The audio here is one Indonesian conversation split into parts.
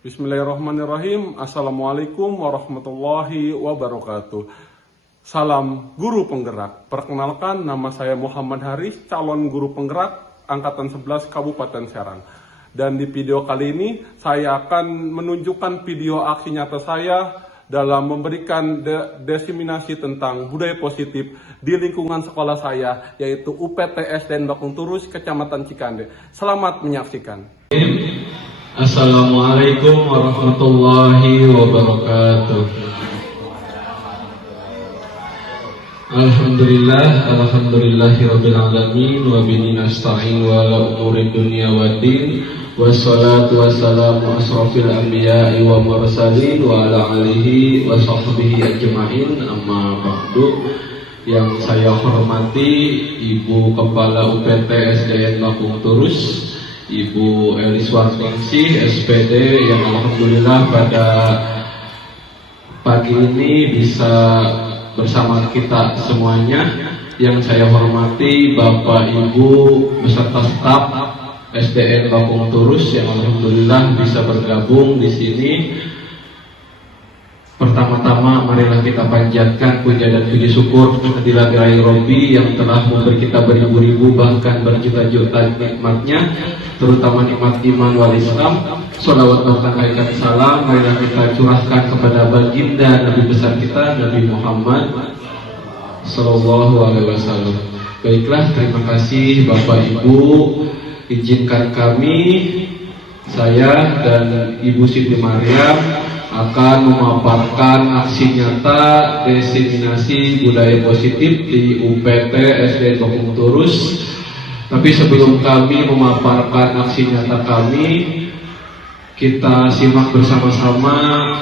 Bismillahirrahmanirrahim. Assalamualaikum warahmatullahi wabarakatuh. Salam guru penggerak. Perkenalkan, nama saya Muhammad Haris, calon guru penggerak Angkatan 11 Kabupaten Serang. Dan di video kali ini, saya akan menunjukkan video aksi nyata saya dalam memberikan diseminasi tentang budaya positif di lingkungan sekolah saya, yaitu UPTS dan Bakung Turus, Kecamatan Cikande. Selamat menyaksikan. Assalamualaikum warahmatullahi wabarakatuh. Alhamdulillahirabbil alamin wa bihi nasta'in wa ala umuri dunya waddin. Wassalatu wassalamu asrofil anbiya'i wa mursalin wa ala alihi wa sahbihi ajma'in, amma ba'du. Yang saya hormati Ibu Kepala UPTS SDN Bakung Turus, Ibu Elis Warningsih, SPD, yang alhamdulillah pada pagi ini bisa bersama kita semuanya. Yang saya hormati Bapak Ibu beserta staf SDN Bakung Turus yang alhamdulillah bisa bergabung di sini. Pertama-tama marilah kita panjatkan puja dan puji syukur kehadirat Ilahi Robbi yang telah memberi kita beribu-ribu bahkan berjuta-juta nikmatnya, terutama nikmat iman wal Islam. Sholawat berkah salam marilah kita curahkan kepada baginda Nabi besar kita, Nabi Muhammad Sallallahu Alaihi Wasallam. Baiklah, terima kasih Bapak Ibu. Izinkan kami, saya dan Ibu Siti Maryam akan memaparkan aksi nyata diseminasi budaya positif di UPT SDN Bakung Turus. Tapi sebelum kami memaparkan aksi nyata kami, kita simak bersama-sama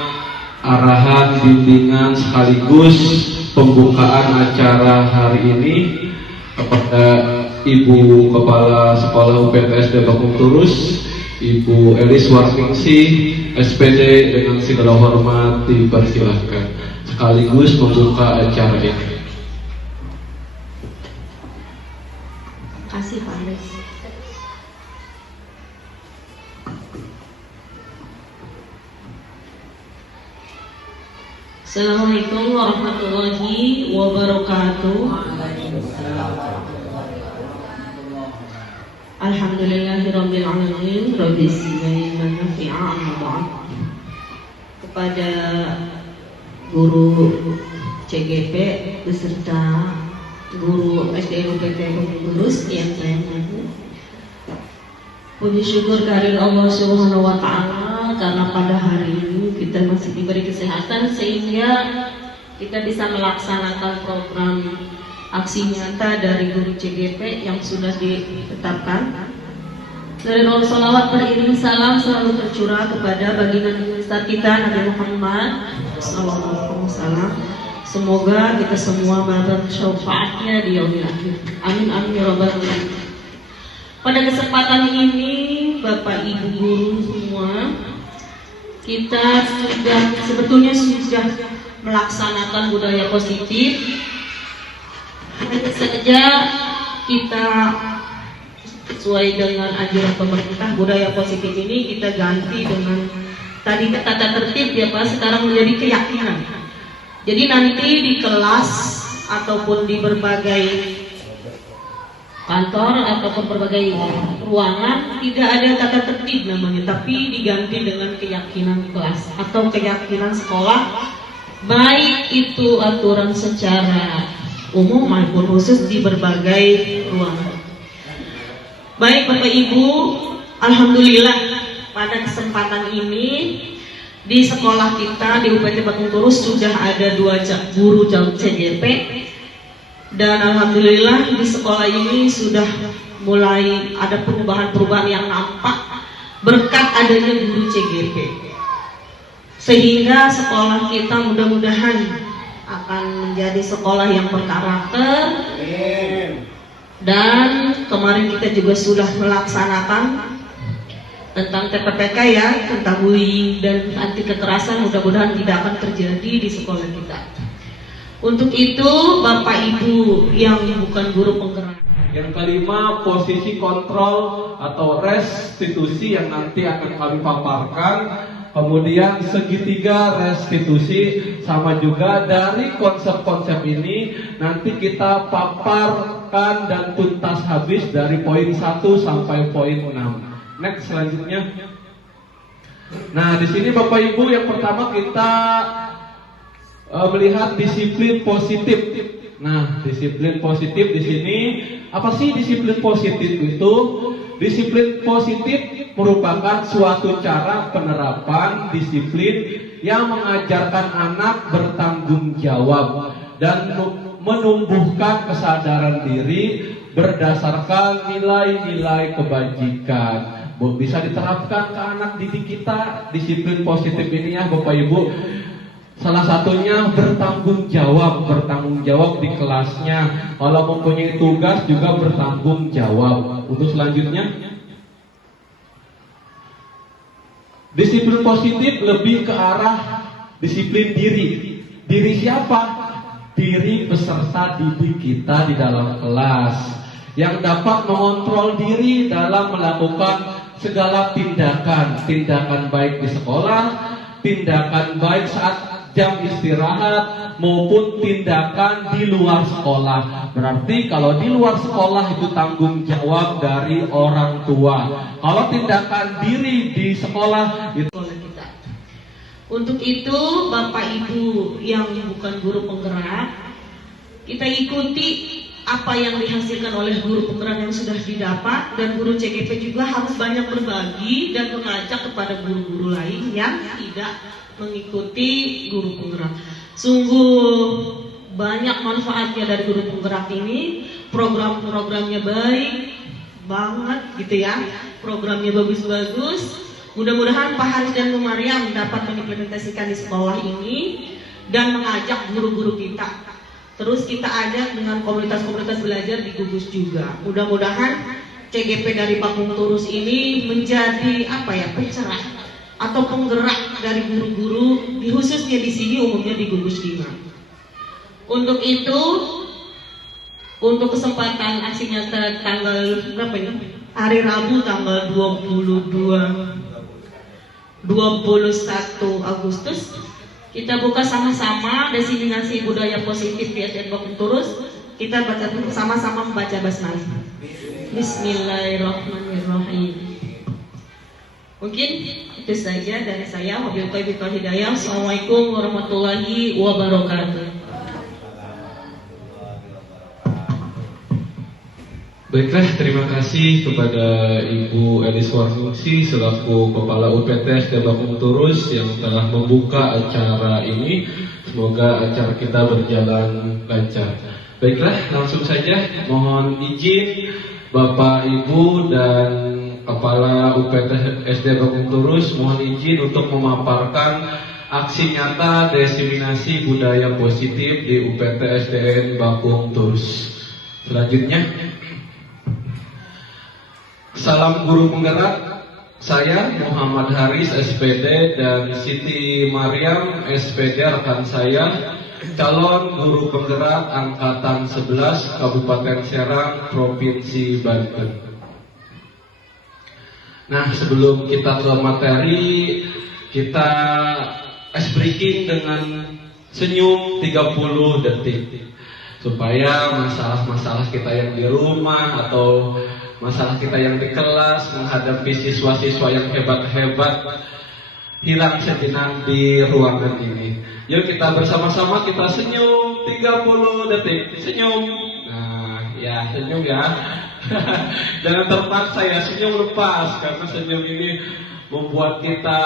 arahan bimbingan sekaligus pembukaan acara hari ini kepada Ibu Kepala Sekolah UPT SDN Bakung Turus, Ibu Elis Warningsih, SPD, dengan segala hormat dipersilahkan sekaligus membuka acara ini. Terima kasih Pak Elis. Assalamualaikum warahmatullahi wabarakatuh. Alhamdulillahirabbil alamin, rabbil alamin, nafi'a amma ba'd. Kepada guru CGP beserta guru SDN UPT Bakung Turus yang saya hormati, puji syukur kehadirat Allah Subhanahu wa taala karena pada hari ini kita masih diberi kesehatan sehingga kita bisa melaksanakan program aksi nyata dari guru CGP yang sudah ditetapkan. Dari salawat beriring salam selalu tercurah kepada baginda besar kita Nabi Muhammad SAW. Semoga kita semua mendapat syafaatnya di yaumil akhir. Amin amin ya rabbal alamin. Pada kesempatan ini Bapak Ibu guru semua, kita sebetulnya sudah melaksanakan budaya positif. Hanya saja kita sesuai dengan anjuran pemerintah, budaya positif ini kita ganti dengan tadi tata tertib ya Pak, sekarang menjadi keyakinan. Jadi nanti di kelas ataupun di berbagai kantor ataupun berbagai ruangan tidak ada tata tertib namanya, tapi diganti dengan keyakinan kelas atau keyakinan sekolah, baik itu aturan secara umum maupun khusus di berbagai ruangan. Baik Bapak Ibu, alhamdulillah pada kesempatan ini di sekolah kita di UPT Bakung Turus sudah ada 2 guru CGP, dan alhamdulillah di sekolah ini sudah mulai ada perubahan-perubahan yang nampak berkat adanya guru CGP, sehingga sekolah kita mudah-mudahan akan menjadi sekolah yang berkarakter. Dan kemarin kita juga sudah melaksanakan tentang TPPK ya, tentang bullying dan anti kekerasan, mudah-mudahan tidak akan terjadi di sekolah kita. Untuk itu Bapak Ibu yang bukan guru penggerak, Yang kelima, posisi kontrol atau restitusi yang nanti akan kami paparkan kemudian segitiga restitusi, sama juga dari konsep-konsep ini nanti kita paparkan dan tuntas habis dari poin 1 sampai poin 6. Next, selanjutnya. Nah, di sini Bapak Ibu yang pertama kita melihat disiplin positif. Nah, disiplin positif di sini, apa sih disiplin positif itu? Disiplin positif merupakan suatu cara penerapan disiplin yang mengajarkan anak bertanggung jawab dan menumbuhkan kesadaran diri berdasarkan nilai-nilai kebajikan. Bisa diterapkan ke anak didik kita disiplin positif ini ya Bapak Ibu. Salah satunya bertanggung jawab di kelasnya. Kalau mempunyai tugas juga bertanggung jawab. Untuk selanjutnya, disiplin positif lebih ke arah disiplin diri. Diri siapa? Diri peserta didik kita di dalam kelas yang dapat mengontrol diri dalam melakukan segala tindakan baik di sekolah, tindakan baik saat jam istirahat, maupun tindakan di luar sekolah. Berarti kalau di luar sekolah itu tanggung jawab dari orang tua. Kalau tindakan diri di sekolah itu kita. Untuk itu Bapak Ibu yang bukan guru penggerak, kita ikuti apa yang dihasilkan oleh guru penggerak yang sudah didapat, dan guru CGP juga harus banyak berbagi dan mengajak kepada guru-guru lain yang tidak mengikuti guru penggerak. Sungguh banyak manfaatnya dari guru penggerak ini. Program-programnya baik banget gitu ya. Programnya bagus-bagus. Mudah-mudahan Pak Haris dan Bu Mariam dapat mengimplementasikan di sekolah ini dan mengajak guru-guru kita. Terus kita ajak dengan komunitas-komunitas belajar di gugus juga. Mudah-mudahan CGP dari Pakung Turus ini menjadi pencerah atau penggerak dari guru-guru, khususnya di sini umumnya di gugus 5. Untuk itu, untuk kesempatan aksi nyata tanggal berapa ini? Hari Rabu tanggal 21 Agustus. Kita buka sama-sama diseminasi budaya positif di SDN Pakung Turus. Kita baca sama-sama membaca basmalah. Bismillahirrahmanirrahim. Mungkin itu saja dari saya. Wabillahi hidayah. Assalamualaikum warahmatullahi wabarakatuh. Baiklah, terima kasih kepada Ibu Elis Warfungsi selaku Kepala UPT SD Pakung Turus yang telah membuka acara ini. Semoga acara kita berjalan lancar. Baiklah, langsung saja mohon izin Bapak, Ibu, dan Kepala UPT SD Pakung Turus mohon izin untuk memaparkan aksi nyata diseminasi budaya positif di UPT SDN Pakung Turus. Selanjutnya, salam guru penggerak. Saya Muhammad Haris SPD dan Siti Mariam SPD rekan saya, calon guru penggerak angkatan 11 Kabupaten Serang, Provinsi Banten. Nah, sebelum kita ke materi, kita ice breaking dengan senyum 30 detik supaya masalah-masalah kita yang di rumah atau masalah kita yang di kelas menghadapi siswa-siswa yang hebat-hebat hilang sejenak di ruangan ini. Yuk kita bersama-sama kita senyum 30 detik. Senyum. Nah, ya senyum ya. Jangan terpaksa ya, senyum lepas karena senyum ini membuat kita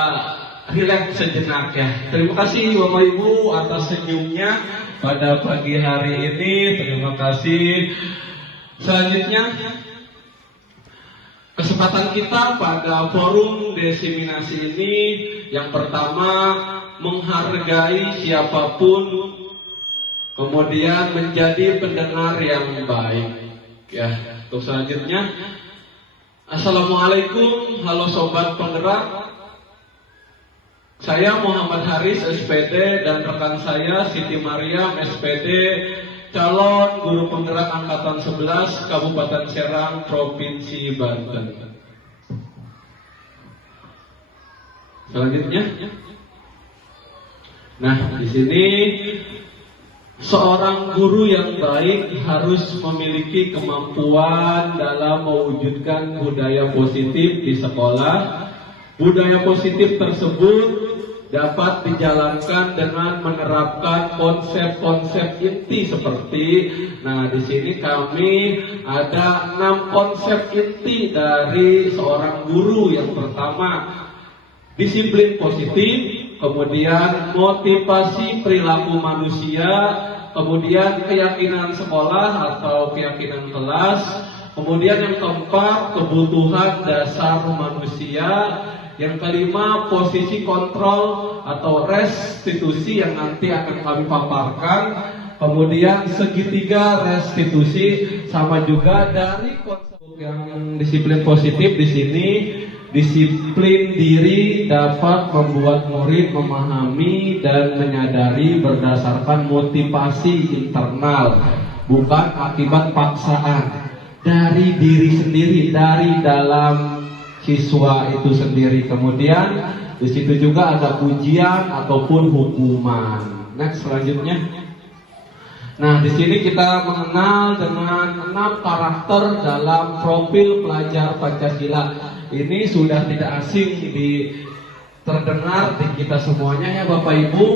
rileks sejenak ya. Terima kasih Bapak Ibu atas senyumnya pada pagi hari ini. Terima kasih. Selanjutnya, kesempatan kita pada forum diseminasi ini yang pertama menghargai siapapun, kemudian menjadi pendengar yang baik. Ya, untuk selanjutnya, Assalamualaikum, halo sobat penggerak. Saya Muhammad Haris SPD dan rekan saya Siti Mariam SPD, calon guru penggerak angkatan 11 Kabupaten Serang, Provinsi Banten. Selanjutnya. Nah, di sini seorang guru yang baik harus memiliki kemampuan dalam mewujudkan budaya positif di sekolah. Budaya positif tersebut dapat dijalankan dengan menerapkan konsep-konsep inti seperti, nah di sini kami ada 6 konsep inti dari seorang guru. Yang pertama, disiplin positif, kemudian motivasi perilaku manusia, kemudian keyakinan sekolah atau keyakinan kelas, kemudian yang keempat, kebutuhan dasar manusia. Yang kelima, posisi kontrol atau restitusi yang nanti akan kami paparkan. Kemudian segitiga restitusi, sama juga dari konsep yang disiplin positif di sini. Disiplin diri dapat membuat murid memahami dan menyadari berdasarkan motivasi internal, bukan akibat paksaan dari diri sendiri, dari dalam siswa itu sendiri. Kemudian di situ juga ada ujian ataupun hukuman. Next, selanjutnya. Nah, di sini kita mengenal dengan 6 karakter dalam profil pelajar Pancasila. Ini sudah tidak asing terdengar di kita semuanya ya Bapak Ibu.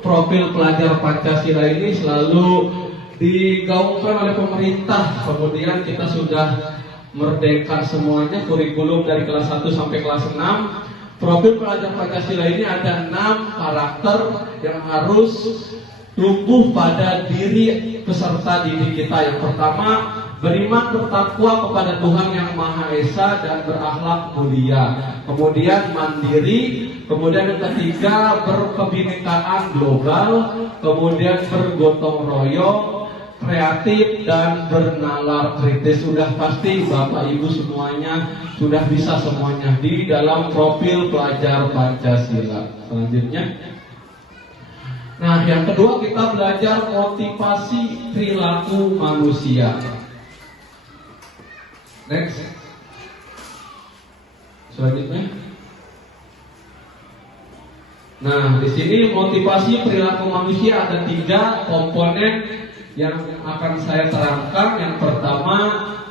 Profil pelajar Pancasila ini selalu digaungkan oleh pemerintah. Kemudian kita sudah merdeka semuanya, kurikulum dari kelas 1 sampai kelas 6. Profil pelajar Pancasila ini ada 6 karakter yang harus tumbuh pada diri peserta didik kita. Yang pertama, beriman bertakwa kepada Tuhan yang Maha Esa dan berakhlak mulia. Kemudian mandiri. Kemudian yang ketiga, berkebinekaan global. Kemudian bergotong royong, kreatif, dan bernalar kritis. Sudah pasti Bapak Ibu semuanya sudah bisa semuanya di dalam profil pelajar Pancasila. Selanjutnya. Nah, yang kedua kita belajar motivasi perilaku manusia. Next. Selanjutnya. Nah, di sini motivasi perilaku manusia ada 3 komponen yang akan saya terangkan. Yang pertama,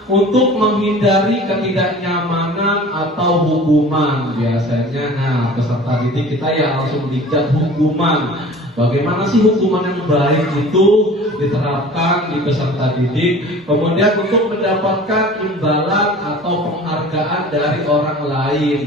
untuk menghindari ketidaknyamanan atau hukuman. Biasanya, nah peserta didik kita ya langsung diktat hukuman. Bagaimana sih hukuman yang baik itu diterapkan di peserta didik? Kemudian untuk mendapatkan imbalan atau penghargaan dari orang lain.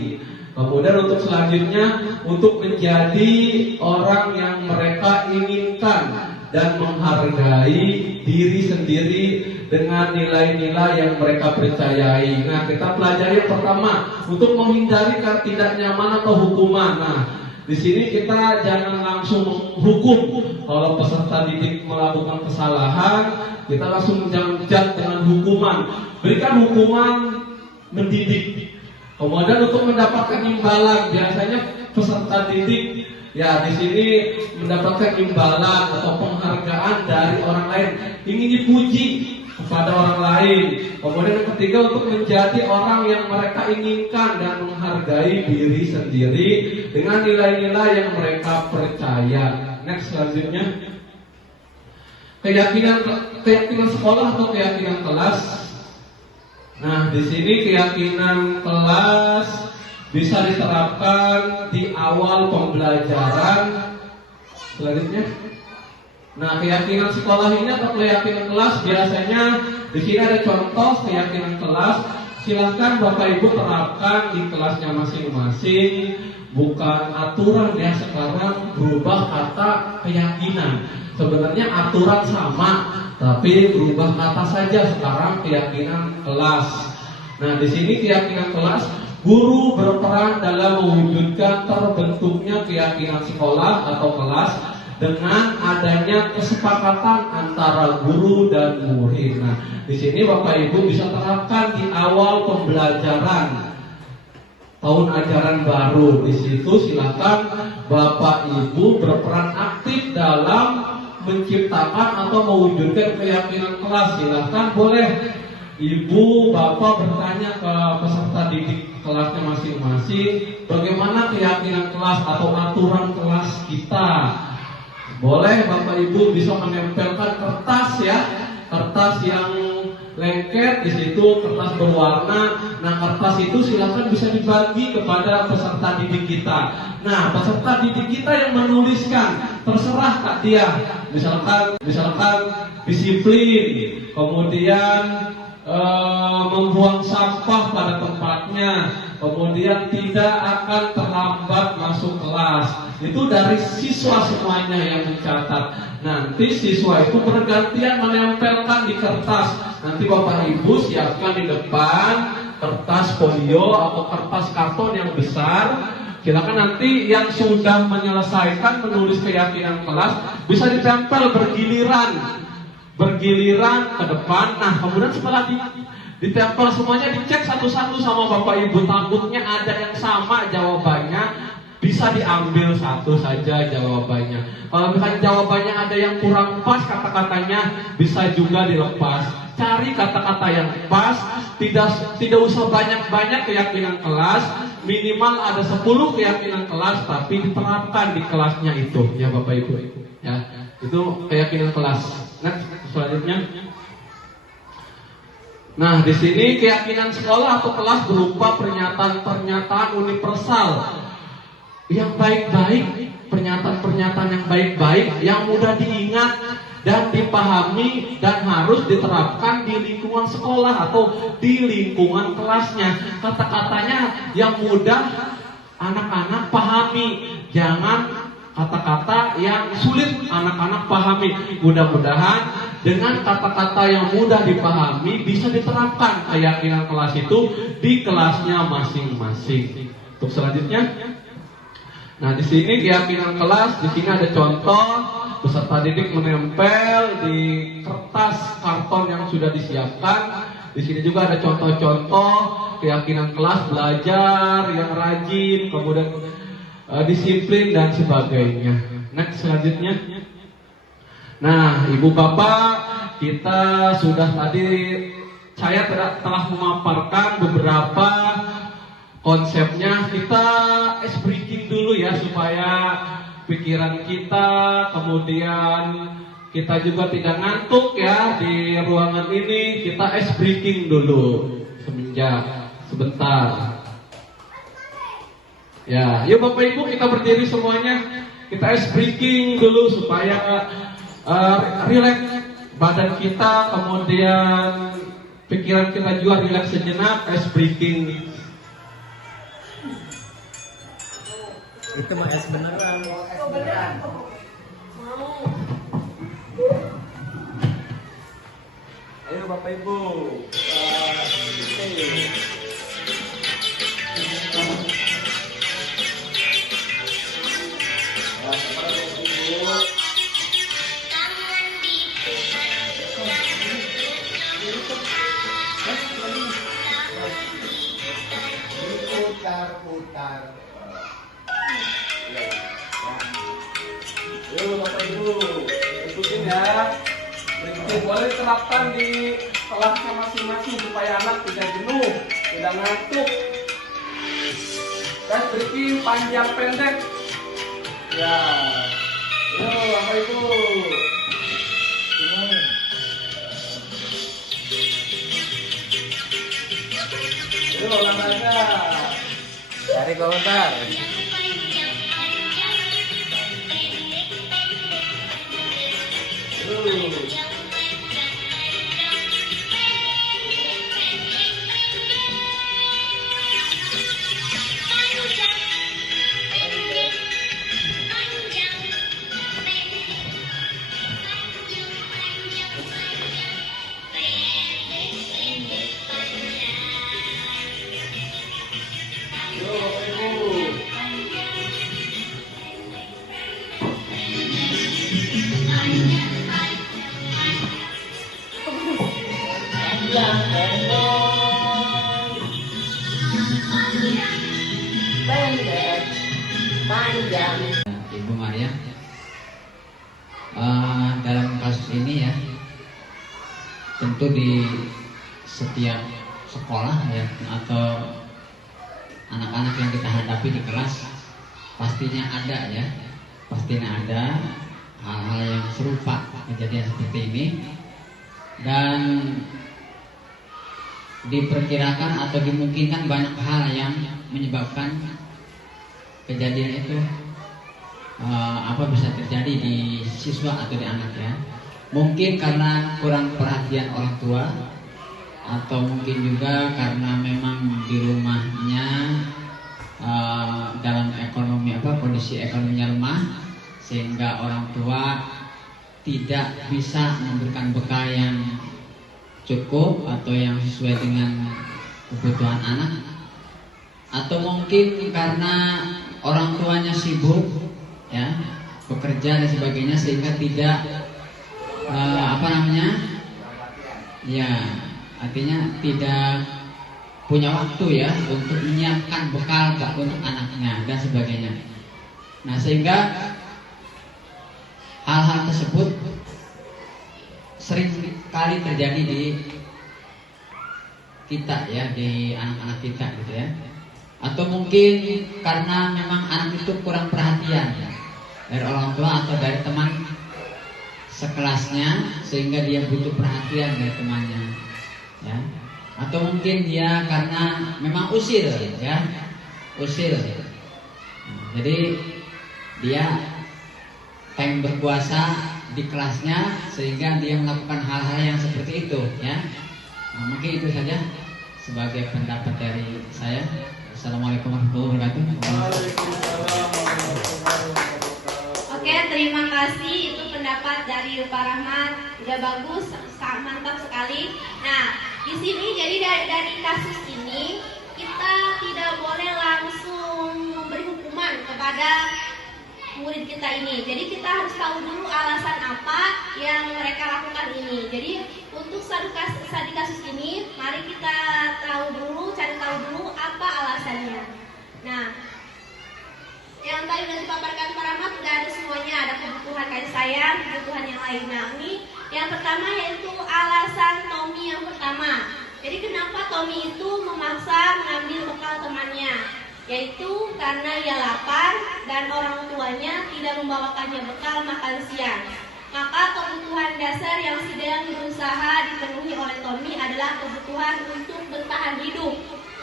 Kemudian untuk selanjutnya, untuk menjadi orang yang mereka inginkan dan menghargai diri sendiri dengan nilai-nilai yang mereka percayai. Nah, kita pelajari yang pertama, untuk menghindari ketidaknyamanan atau hukuman. Nah, di sini kita jangan langsung menghukum. Kalau peserta didik melakukan kesalahan, kita langsung menjat dengan hukuman. Berikan hukuman mendidik. Kemudian untuk mendapatkan imbalan, biasanya peserta didik ya di sini mendapatkan imbalan atau penghargaan dari orang lain, ingin dipuji kepada orang lain. Kemudian yang ketiga, untuk menjadi orang yang mereka inginkan dan menghargai diri sendiri dengan nilai-nilai yang mereka percaya. Next, selanjutnya, keyakinan sekolah atau keyakinan kelas. Nah, di sini keyakinan kelas bisa diterapkan di awal pembelajaran. Selanjutnya. Nah, keyakinan sekolah ini atau keyakinan kelas, biasanya di sini ada contoh keyakinan kelas. Silahkan Bapak Ibu terapkan di kelasnya masing-masing. Bukan aturan ya, sekarang berubah kata keyakinan. Sebenarnya aturan sama, tapi berubah kata saja sekarang keyakinan kelas. Nah, di sini keyakinan kelas, guru berperan dalam mewujudkan terbentuknya keyakinan sekolah atau kelas dengan adanya kesepakatan antara guru dan murid. Nah, di sini Bapak Ibu bisa terapkan di awal pembelajaran tahun ajaran baru. Di situ silakan Bapak Ibu berperan aktif dalam menciptakan atau mewujudkan keyakinan kelas. Silakan boleh Ibu Bapak bertanya ke peserta didik kelas kelasnya masing-masing, bagaimana keyakinan kelas atau aturan kelas kita. Boleh Bapak Ibu bisa menempelkan kertas ya, kertas yang lengket di situ, kertas berwarna. Nah, kertas itu silakan bisa dibagi kepada peserta didik kita. Nah, peserta didik kita yang menuliskan, terserah Kak Tia. Misalkan disiplin, kemudian membuang sampah pada tempatnya, kemudian tidak akan terlambat masuk kelas. Itu dari siswa semuanya yang mencatat. Nanti siswa itu bergantian menempelkan di kertas. Nanti Bapak Ibu siapkan di depan kertas folio atau kertas karton yang besar. Silakan nanti yang sudah menyelesaikan menulis keyakinan kelas bisa ditempel bergiliran ke depan. Nah, kemudian setelah ditempel semuanya, dicek satu-satu sama Bapak Ibu. Takutnya ada yang sama jawabannya, bisa diambil satu saja jawabannya. Kalau misalnya jawabannya ada yang kurang pas kata-katanya, bisa juga dilepas. Cari kata-kata yang pas, tidak usah banyak-banyak keyakinan kelas, minimal ada 10 keyakinan kelas, tapi diterapkan di kelasnya itu, ya Bapak Ibu. Ya, itu keyakinan kelas. Next, selanjutnya. Nah, di sini keyakinan sekolah atau kelas berupa pernyataan-pernyataan universal yang baik-baik, pernyataan-pernyataan yang baik-baik, yang mudah diingat dan dipahami dan harus diterapkan di lingkungan sekolah atau di lingkungan kelasnya. Kata-katanya yang mudah anak-anak pahami, jangan kata-kata yang sulit anak-anak pahami. Mudah-mudahan dengan kata-kata yang mudah dipahami bisa diterapkan keyakinan kelas itu di kelasnya masing-masing. Untuk selanjutnya, nah di sini keyakinan kelas, di sini ada contoh peserta didik menempel di kertas karton yang sudah disiapkan. Di sini juga ada contoh-contoh keyakinan kelas belajar yang rajin, kemudian disiplin dan sebagainya. Next, selanjutnya. Nah, Ibu Bapak, kita sudah saya telah memaparkan beberapa konsepnya. Kita ice breaking dulu ya, supaya pikiran kita, kemudian kita juga tidak ngantuk ya di ruangan ini. Kita ice breaking dulu sebentar. Ya, yuk Bapak Ibu kita berdiri semuanya. Kita ice breaking dulu supaya rileks badan kita, kemudian pikiran kita juga rileks sejenak. Ice breaking. Itu mah es beneran. Ayo Bapak Ibu. Putar. Yuk Bapak Ibu, ikutin ya. Berikut boleh terapkan di kelasnya masing-masing supaya anak tidak jenuh, tidak ngantuk. Dan breaking panjang pendek. Ya. Yuk Bapak Ibu. Yuk olahraga. Tarik komentar. Ibu Maria, dalam kasus ini ya, tentu di setiap sekolah ya atau tapi di kelas pastinya ada ya, pastinya ada hal-hal yang serupa kejadian seperti ini, dan diperkirakan atau dimungkinkan banyak hal yang menyebabkan kejadian itu bisa terjadi di siswa atau di anak ya. Mungkin karena kurang perhatian orang tua, atau mungkin juga karena memang di rumahnya dalam kondisi ekonominya lemah, sehingga orang tua tidak bisa memberikan bekal yang cukup atau yang sesuai dengan kebutuhan anak, atau mungkin karena orang tuanya sibuk ya, bekerja dan sebagainya, sehingga tidak artinya tidak punya waktu ya untuk menyiapkan bekal untuk anaknya dan sebagainya. Nah, sehingga hal-hal tersebut sering kali terjadi di kita ya, di anak-anak kita gitu ya. Atau mungkin karena memang anak itu kurang perhatian dari orang tua atau dari teman sekelasnya, sehingga dia butuh perhatian dari temannya ya. Atau mungkin dia karena memang usil ya, usil. Jadi dia pengen berkuasa di kelasnya, sehingga dia melakukan hal-hal yang seperti itu ya. Nah, mungkin itu saja sebagai pendapat dari saya. Assalamualaikum warahmatullahi wabarakatuh. Oke, terima kasih. Itu pendapat dari Pak Rahmat, udah bagus, mantap sekali. Nah, di sini jadi dari kasus ini kita tidak boleh langsung memberi hukuman kepada murid kita ini. Jadi kita harus tahu dulu alasan apa yang mereka lakukan ini. Jadi untuk di kasus ini, mari kita cari tahu dulu apa alasannya. Nah, yang tadi sudah dipaparkan Pak Rahmat sudah ada semuanya, ada kebutuhan kasih sayang, kebutuhan yang lain. Nah, ini yang pertama yaitu alasan Tommy yang pertama. Jadi kenapa Tommy itu memaksa mengambil bekal temannya? Yaitu karena ia lapar dan orang tuanya tidak membawakannya bekal makan siang. Maka kebutuhan dasar yang sedang berusaha dipenuhi oleh Tommy adalah kebutuhan untuk bertahan hidup.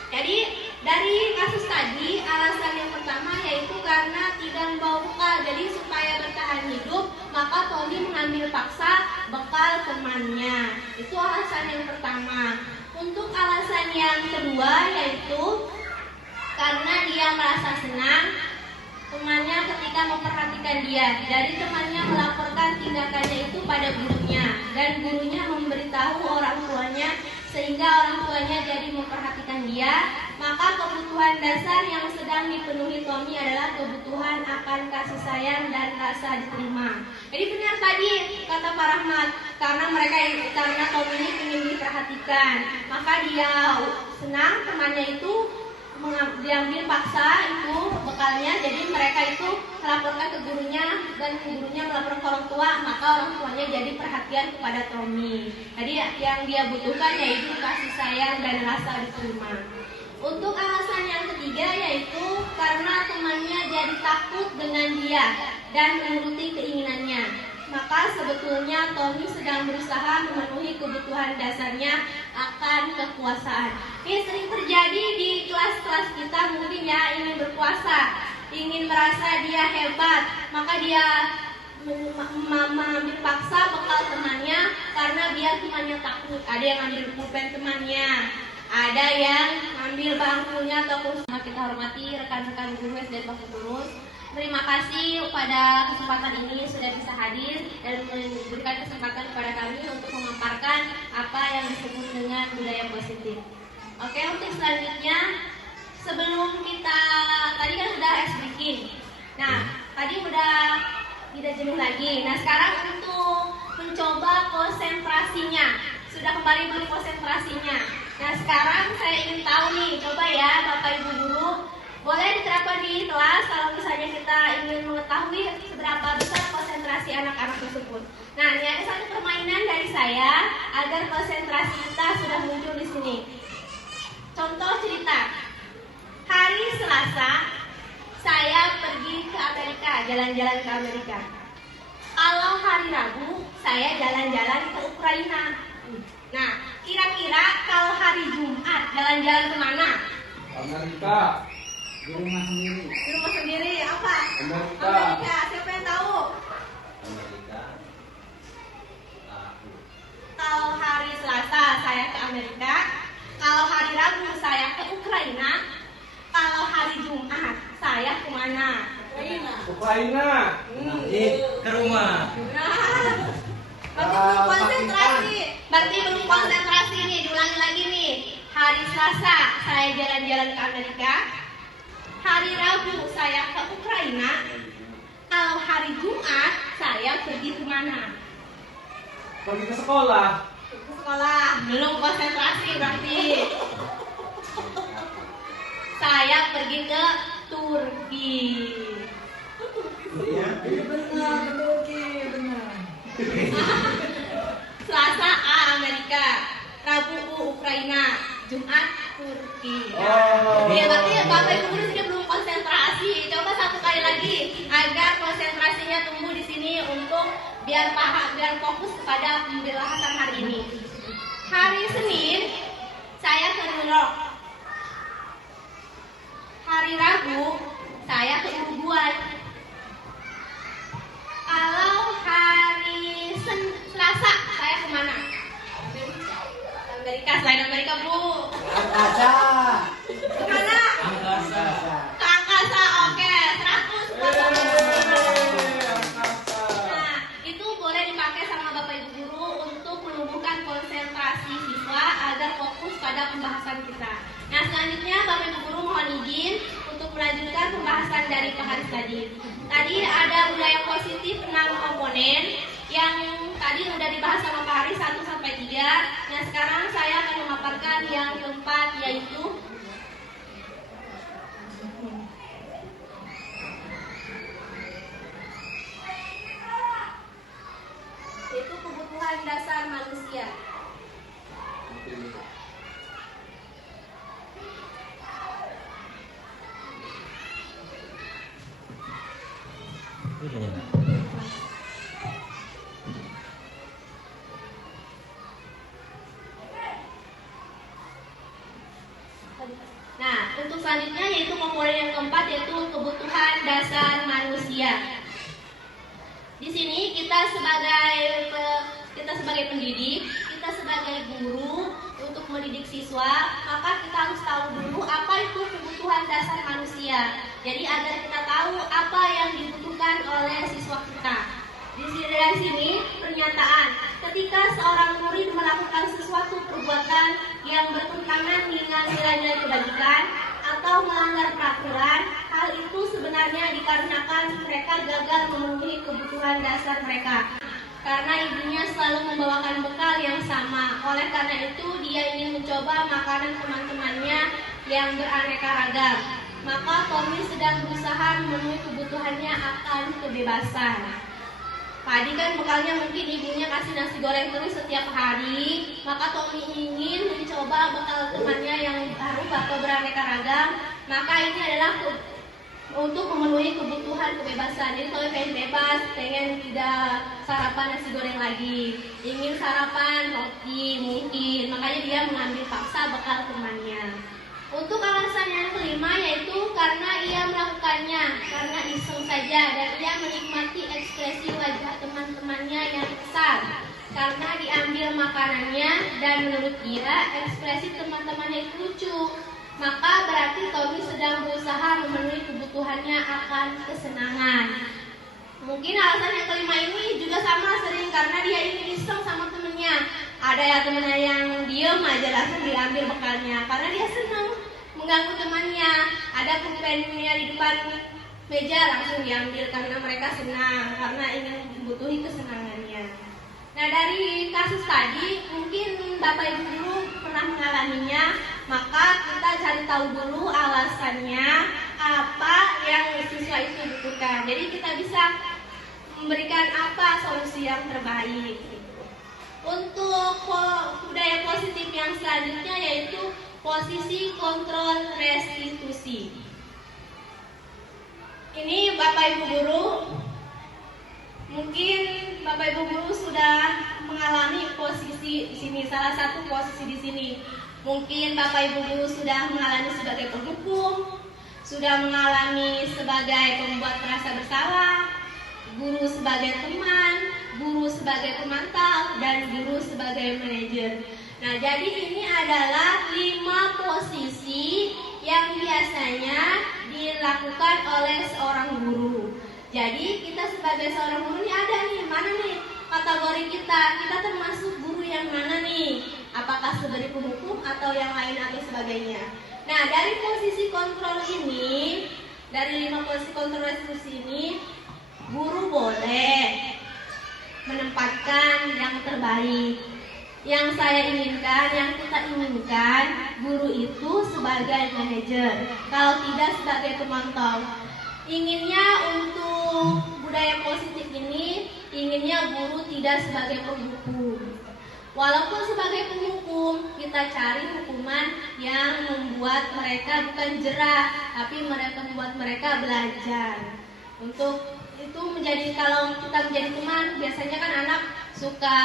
Jadi dari kasus tadi, alasan yang pertama yaitu karena tidak membawa bekal. Jadi supaya bertahan hidup, maka Tommy mengambil paksa bekal temannya. Itu alasan yang pertama. Untuk alasan yang kedua yaitu karena dia merasa senang temannya ketika memperhatikan dia. Jadi temannya melaporkan tindakannya itu pada gurunya, dan gurunya memberitahu orang tuanya, sehingga orang tuanya jadi memperhatikan dia. Maka kebutuhan dasar yang sedang dipenuhi Tommy adalah kebutuhan akan kasih sayang dan rasa diterima. Jadi benar tadi kata Pak Rahmat, karena Tommy ini ingin diperhatikan, maka dia senang temannya itu diambil paksa itu bekalnya. Jadi mereka itu melaporkan ke gurunya, dan gurunya melaporkan ke orang tua, maka orang tuanya jadi perhatian kepada Tommy. Jadi yang dia butuhkan yaitu kasih sayang dan rasa diterima. Untuk alasan yang ketiga yaitu karena temannya jadi takut dengan dia dan menuruti keinginannya. Maka sebetulnya Tommy sedang berusaha memenuhi kebutuhan dasarnya akan kekuasaan. Ini sering terjadi di kelas-kelas kita, mungkin ya, ingin berkuasa, ingin merasa dia hebat, maka dia mengambil paksa bekal temannya karena biar temannya takut. Ada yang ambil pulpen temannya, ada yang ambil bangkunya atau kursi. Kita hormati rekan-rekan guru dan Bapak Guru. Terima kasih pada kesempatan ini sudah bisa hadir dan memberikan kesempatan kepada kami untuk memaparkan apa yang disebut dengan budaya positif. Oke, untuk selanjutnya, sebelum kita tadi kan sudah ice breaking. Nah, tadi udah tidak jenuh lagi. Nah, sekarang untuk mencoba konsentrasinya, sudah kembali berkonsentrasinya. Nah, sekarang saya ingin tahu nih, coba ya Bapak Ibu Guru, boleh diterapkan di kelas kalau misalnya kita ingin mengetahui seberapa besar konsentrasi anak-anak tersebut. Nah, ini ada satu permainan dari saya agar konsentrasi kita sudah muncul di sini. Contoh cerita. Hari Selasa, jalan-jalan ke Amerika. Kalau hari Rabu, saya jalan-jalan ke Ukraina. Nah, kira-kira kalau hari Jumat jalan-jalan kemana? Amerika. Di rumah sendiri. Di rumah sendiri, apa? Amerika. Amerika, siapa yang tahu? Kalau hari Selasa, saya ke Amerika. Kalau hari Rabu, saya ke Ukraina. Kalau hari Jumat, saya kemana? Ukraina. Ke rumah. Nah, berarti belum konsentrasi nih, diulangi lagi nih. Hari Selasa saya jalan-jalan ke Amerika. Hari Rabu saya ke Ukraina. Kalau hari Jumat saya pergi kemana? Pergi ke sekolah. Ke sekolah. Belum konsentrasi berarti. Saya pergi ke Turki. Selasa A Amerika, Rabu U Ukraina, Jumat Turki. Ya berarti Bapak Ibu guru sini belum konsentrasi. Coba satu kali lagi agar konsentrasinya tumbuh di sini untuk biar paham, biar fokus kepada pembahasan hari ini. Hari Senin saya ke New York. Hari Rabu saya ke Uruguay. Kalau hari Selasa saya kemana? Amerika. Selain Amerika Bu. Angkasa. Kemana? Angkasa. Ke angkasa. Oke, 100 buat Bapak Ibu. Nah, itu boleh dipakai sama Bapak Ibu guru untuk menumbuhkan konsentrasi siswa agar fokus pada pembahasan kita. Nah, selanjutnya Bapak Ibu guru mohon izin untuk melanjutkan pembahasan dari Pak Haris tadi. Tadi ada budaya positif 6 komponen yang tadi sudah dibahas sama Pak Haris 1 sampai 3. Nah, sekarang saya akan memaparkan yang keempat, yaitu kebutuhan dasar manusia. Nah, untuk selanjutnya yaitu komponen yang keempat, yaitu kebutuhan dasar manusia. Di sini kita sebagai pendidik, kita sebagai guru untuk mendidik siswa, maka kita harus tahu dulu apa itu kebutuhan dasar manusia. Jadi agar kita tahu apa yang dibutuhkan oleh siswa kita. Dari sini pernyataan, ketika seorang murid melakukan sesuatu perbuatan yang bertentangan dengan nilai-nilai kebajikan atau melanggar peraturan, hal itu sebenarnya dikarenakan mereka gagal memenuhi kebutuhan dasar mereka. Karena ibunya selalu membawakan bekal yang sama. Oleh karena itu, dia ingin mencoba makanan teman-temannya yang beraneka ragam. Maka Tommy sedang berusaha memenuhi kebutuhannya akan kebebasan. Tadi kan bekalnya mungkin ibunya kasih nasi goreng terus setiap hari, maka Tommy ingin mencoba bekal temannya yang baru atau beraneka ragam. Maka ini adalah untuk memenuhi kebutuhan kebebasan. Jadi Tommy pengen bebas, pengen tidak sarapan nasi goreng lagi, ingin sarapan roti mungkin, makanya dia mengambil paksa bekal temannya. Untuk alasan yang kelima yaitu karena ia melakukannya karena iseng saja dan ia menikmati ekspresi wajah teman-temannya yang kesal karena diambil makanannya dan menurut dia ekspresi teman-temannya itu lucu. Maka berarti Tommy sedang berusaha memenuhi kebutuhannya akan kesenangan. Mungkin alasan yang kelima ini juga sama sering karena dia ingin iseng sama temennya. Ada ya temennya yang diem aja langsung diambil bekalnya karena dia senang mengganggu temannya. Ada pulpennya di depan meja langsung diambil karena mereka senang, karena ingin membutuhi kesenangannya. Nah, dari kasus tadi mungkin Bapak Ibu dulu pernah mengalaminya, maka kita cari tahu dulu alasannya apa yang siswa itu butuhkan. Jadi kita bisa memberikan apa solusi yang terbaik. Untuk budaya positif yang selanjutnya yaitu posisi kontrol restitusi. Ini Bapak Bapak Ibu guru, mungkin Bapak Ibu guru sudah mengalami posisi di sini, salah satu posisi di sini. Mungkin Bapak Ibu guru sudah mengalami sebagai penghukum, sudah mengalami sebagai pembuat merasa bersalah, guru sebagai teman, guru sebagai pemantau, dan guru sebagai manajer. Nah, jadi ini adalah 5 posisi yang biasanya dilakukan oleh seorang guru. Jadi kita sebagai seorang guru ini ada nih, mana nih kategori kita termasuk guru yang mana nih? Apakah sebagai penghukum atau yang lain atau sebagainya? Nah, dari posisi kontrol ini, dari 5 posisi kontrol restitusi ini, guru boleh menempatkan yang terbaik. Yang saya inginkan, yang kita inginkan, guru itu sebagai manajer, kalau tidak sebagai pemantau. Inginnya untuk budaya positif ini, inginnya guru tidak sebagai penghukum. Walaupun sebagai penghukum, kita cari hukuman yang membuat mereka bukan jerah, tapi mereka membuat mereka belajar. Untuk itu menjadi, kalau kita menjadi teman, biasanya kan anak suka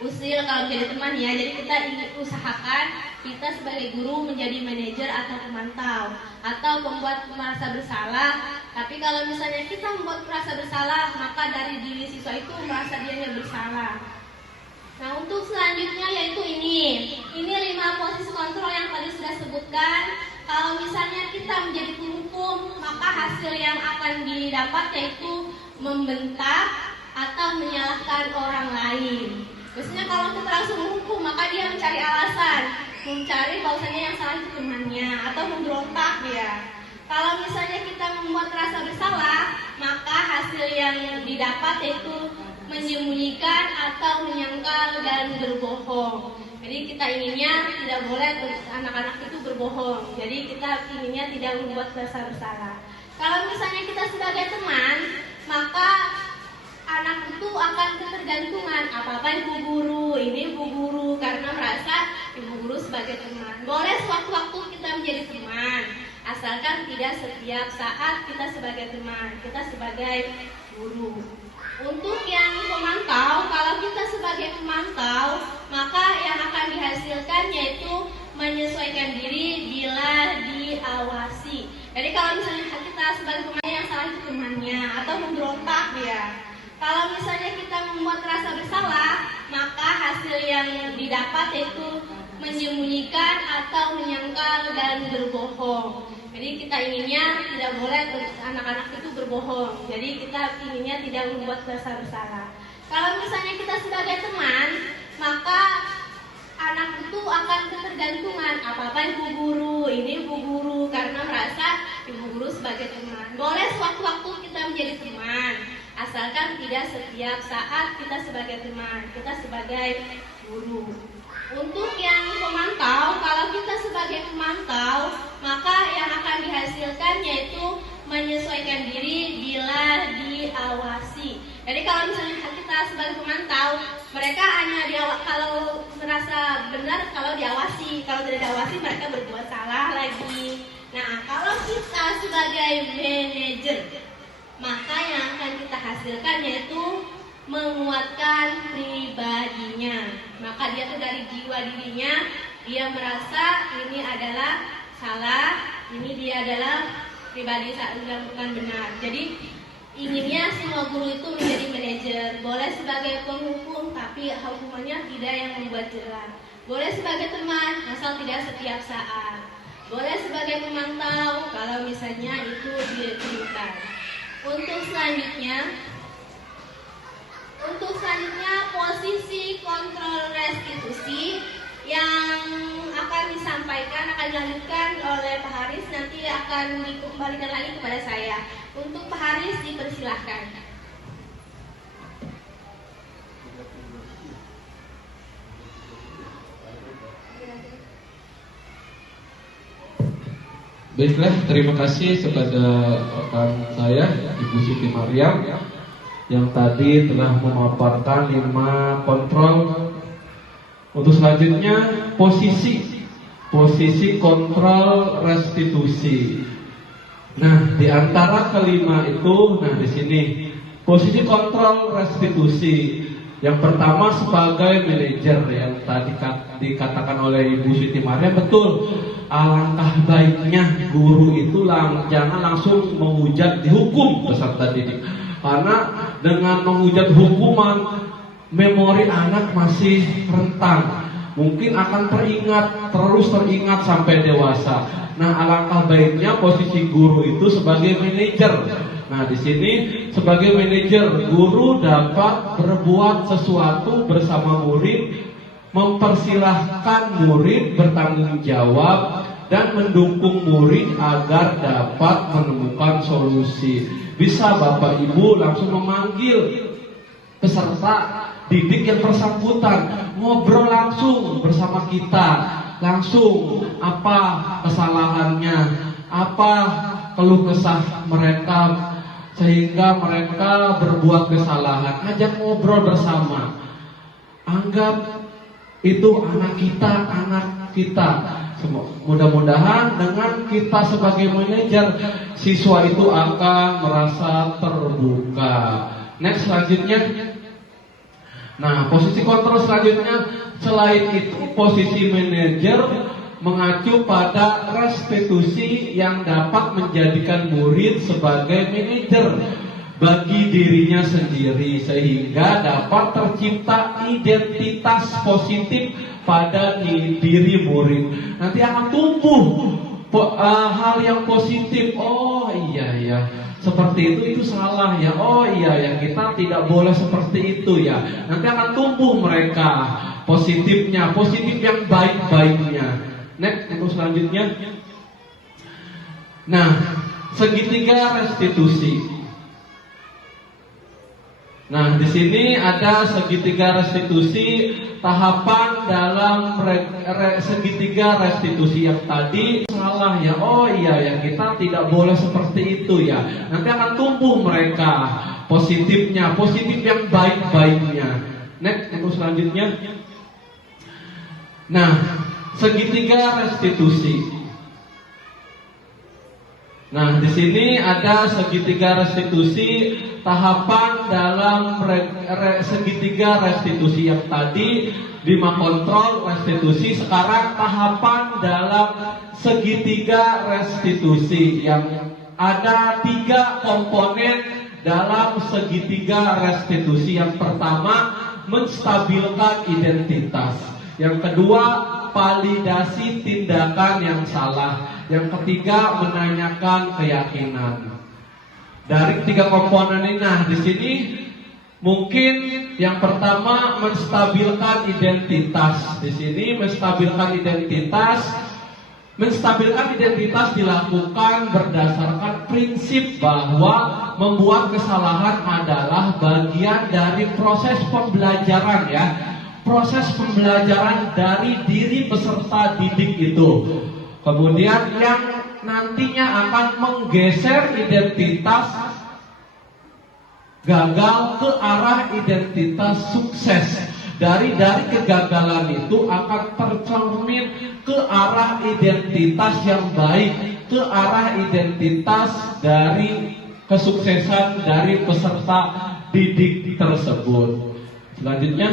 usil kalau menjadi teman ya. Jadi kita ingin usahakan kita sebagai guru menjadi manajer atau pemantau atau pembuat merasa bersalah. Tapi kalau misalnya kita membuat merasa bersalah, maka dari diri siswa itu merasa dia bersalah. Nah, untuk selanjutnya yaitu ini 5 posisi kontrol yang tadi sudah sebutkan. Kalau misalnya kita menjadi penghukum, maka hasil yang akan didapat yaitu membentak atau menyalahkan orang lain. Biasanya kalau kita langsung menghukum, maka dia mencari alasan, mencari bahwasanya yang salah itu temannya atau memberontak dia. Kalau misalnya kita membuat rasa bersalah, maka hasil yang didapat yaitu menyembunyikan atau menyangkal dan berbohong. Jadi kita inginnya tidak boleh anak-anak itu berbohong. Jadi kita inginnya tidak membuat rasa bersalah. Kalau misalnya kita sebagai teman, maka anak itu akan ketergantungan. Apa-apa ibu guru, ini ibu guru, karena merasa ibu guru sebagai teman. Boleh sewaktu-waktu kita menjadi teman, asalkan tidak setiap saat kita sebagai teman, kita sebagai guru. Untuk yang pemantau, kalau kita sebagai pemantau, maka yang akan dihasilkan yaitu menyesuaikan diri bila diawasi. Jadi kalau misalnya kita sebagai temannya yang salah itu temannya atau memberontak dia. Kalau misalnya kita membuat rasa bersalah, maka hasil yang didapat yaitu menyembunyikan atau menyangkal dan berbohong. Jadi kita inginnya tidak boleh anak-anak itu berbohong. Jadi kita inginnya tidak membuat rasa bersalah. Kalau misalnya kita sebagai teman, maka anak itu akan ketergantungan. Apa-apa ibu guru, ini ibu guru, karena merasa ibu guru sebagai teman. Boleh sewaktu-waktu kita menjadi teman, asalkan tidak setiap saat kita sebagai teman, kita sebagai guru. Untuk yang pemantau, kalau kita sebagai pemantau, maka yang akan dihasilkan yaitu menyesuaikan diri bila diawasi. Jadi kalau misalnya kita sebagai pemantau, mereka hanya kalau merasa benar kalau diawasi, kalau tidak diawasi mereka berbuat salah lagi. Nah, kalau kita sebagai manajer, maka yang akan kita hasilkan yaitu menguatkan pribadinya. Maka dia tuh dari jiwa dirinya, dia merasa ini adalah salah, ini dia adalah pribadi yang bukan benar. Jadi inginnya semua guru itu menjadi manajer. Boleh sebagai penghukum, tapi hukumannya tidak yang membuat jerah. Boleh sebagai teman, asal tidak setiap saat. Boleh sebagai pemantau, kalau misalnya itu diperlukan. Untuk selanjutnya posisi kontrol restitusi yang akan disampaikan, akan dilanjutkan oleh Pak Haris, nanti akan dikembalikan lagi kepada saya. Untuk Pak Haris dipersilahkan. Baiklah, terima kasih kepada rekan saya, Ibu Siti Maryam, yang tadi telah memaparkan 5 kontrol. Untuk selanjutnya posisi kontrol restitusi. Nah, di antara kelima itu, nah di sini posisi kontrol restitusi. Yang pertama sebagai manajer yang tadi dikatakan oleh Ibu Siti Maria, betul. Alangkah baiknya guru itu jangan langsung menghujat dihukum peserta didik. Karena dengan menghujat hukuman, memori anak masih rentan. Mungkin akan terus teringat sampai dewasa. Nah, alangkah baiknya posisi guru itu sebagai manajer. Nah, di sini sebagai manajer, guru dapat berbuat sesuatu bersama murid, mempersilahkan murid bertanggung jawab dan mendukung murid agar dapat menemukan solusi. Bisa Bapak Ibu langsung memanggil peserta didik yang bersangkutan, ngobrol langsung bersama kita, langsung apa kesalahannya, apa keluh kesah mereka sehingga mereka berbuat kesalahan. Ajak ngobrol bersama. Anggap itu anak kita. Mudah-mudahan dengan kita sebagai manajer, siswa itu akan merasa terbuka. Next, selanjutnya. Nah, posisi kontrol selanjutnya, selain itu posisi manajer mengacu pada restitusi yang dapat menjadikan murid sebagai manajer bagi dirinya sendiri, sehingga dapat tercipta identitas positif pada diri murid. Nanti akan tumbuh hal yang positif. Oh iya, seperti itu salah ya. Oh iya, kita tidak boleh seperti itu ya. Nanti akan tumbuh mereka positif yang baik-baiknya. Next, untuk selanjutnya. Nah, segitiga restitusi. Nah, di sini ada segitiga restitusi, tahapan dalam segitiga restitusi yang tadi salah ya. Oh iya, kita tidak boleh seperti itu ya. Nanti akan tumbuh mereka positif yang baik-baiknya. Next, untuk selanjutnya. Nah, segitiga restitusi. Nah, di sini ada segitiga restitusi, tahapan dalam segitiga restitusi yang tadi 5 kontrol restitusi. Sekarang tahapan dalam segitiga restitusi yang ada 3 komponen dalam segitiga restitusi. Yang pertama, menstabilkan identitas. Yang kedua, validasi tindakan yang salah. Yang ketiga, menanyakan keyakinan. Dari 3 komponen ini, nah di sini mungkin yang pertama menstabilkan identitas. Di sini menstabilkan identitas dilakukan berdasarkan prinsip bahwa membuat kesalahan adalah bagian dari proses pembelajaran ya. Proses pembelajaran dari diri peserta didik itu. Kemudian yang nantinya akan menggeser identitas gagal ke arah identitas sukses. Dari kegagalan itu akan tercermin ke arah identitas yang baik, ke arah identitas dari kesuksesan dari peserta didik tersebut. Selanjutnya,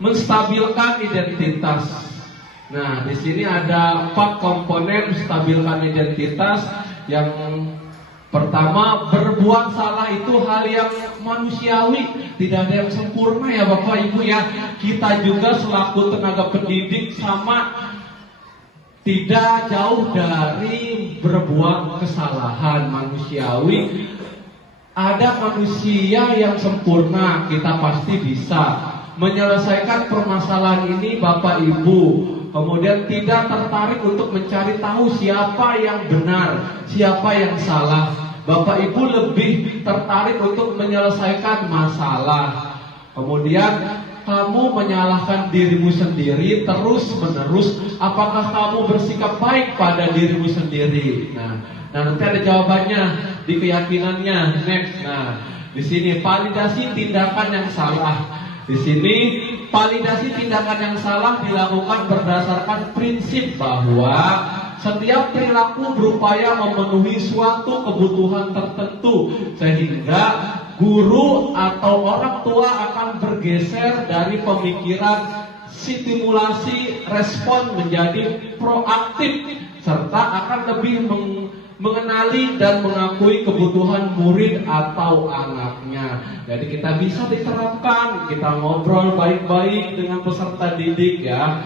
menstabilkan identitas. Nah, di sini ada 4 komponen menstabilkan identitas. Yang pertama, berbuat salah itu hal yang manusiawi, tidak ada yang sempurna ya Bapak Ibu ya. Kita juga selaku tenaga pendidik sama tidak jauh dari berbuat kesalahan manusiawi. Ada manusia yang sempurna, kita pasti bisa menyelesaikan permasalahan ini Bapak Ibu. Kemudian tidak tertarik untuk mencari tahu siapa yang benar, siapa yang salah. Bapak Ibu lebih tertarik untuk menyelesaikan masalah. Kemudian kamu menyalahkan dirimu sendiri terus menerus. Apakah kamu bersikap baik pada dirimu sendiri? Nah nanti ada jawabannya di keyakinannya. Next. Nah, di sini validasi tindakan yang salah. Di sini validasi tindakan yang salah dilakukan berdasarkan prinsip bahwa setiap perilaku berupaya memenuhi suatu kebutuhan tertentu, sehingga guru atau orang tua akan bergeser dari pemikiran stimulasi respon menjadi proaktif, serta akan lebih mengenali dan mengakui kebutuhan murid atau anaknya. Jadi kita bisa diterapkan, kita ngobrol baik-baik dengan peserta didik ya.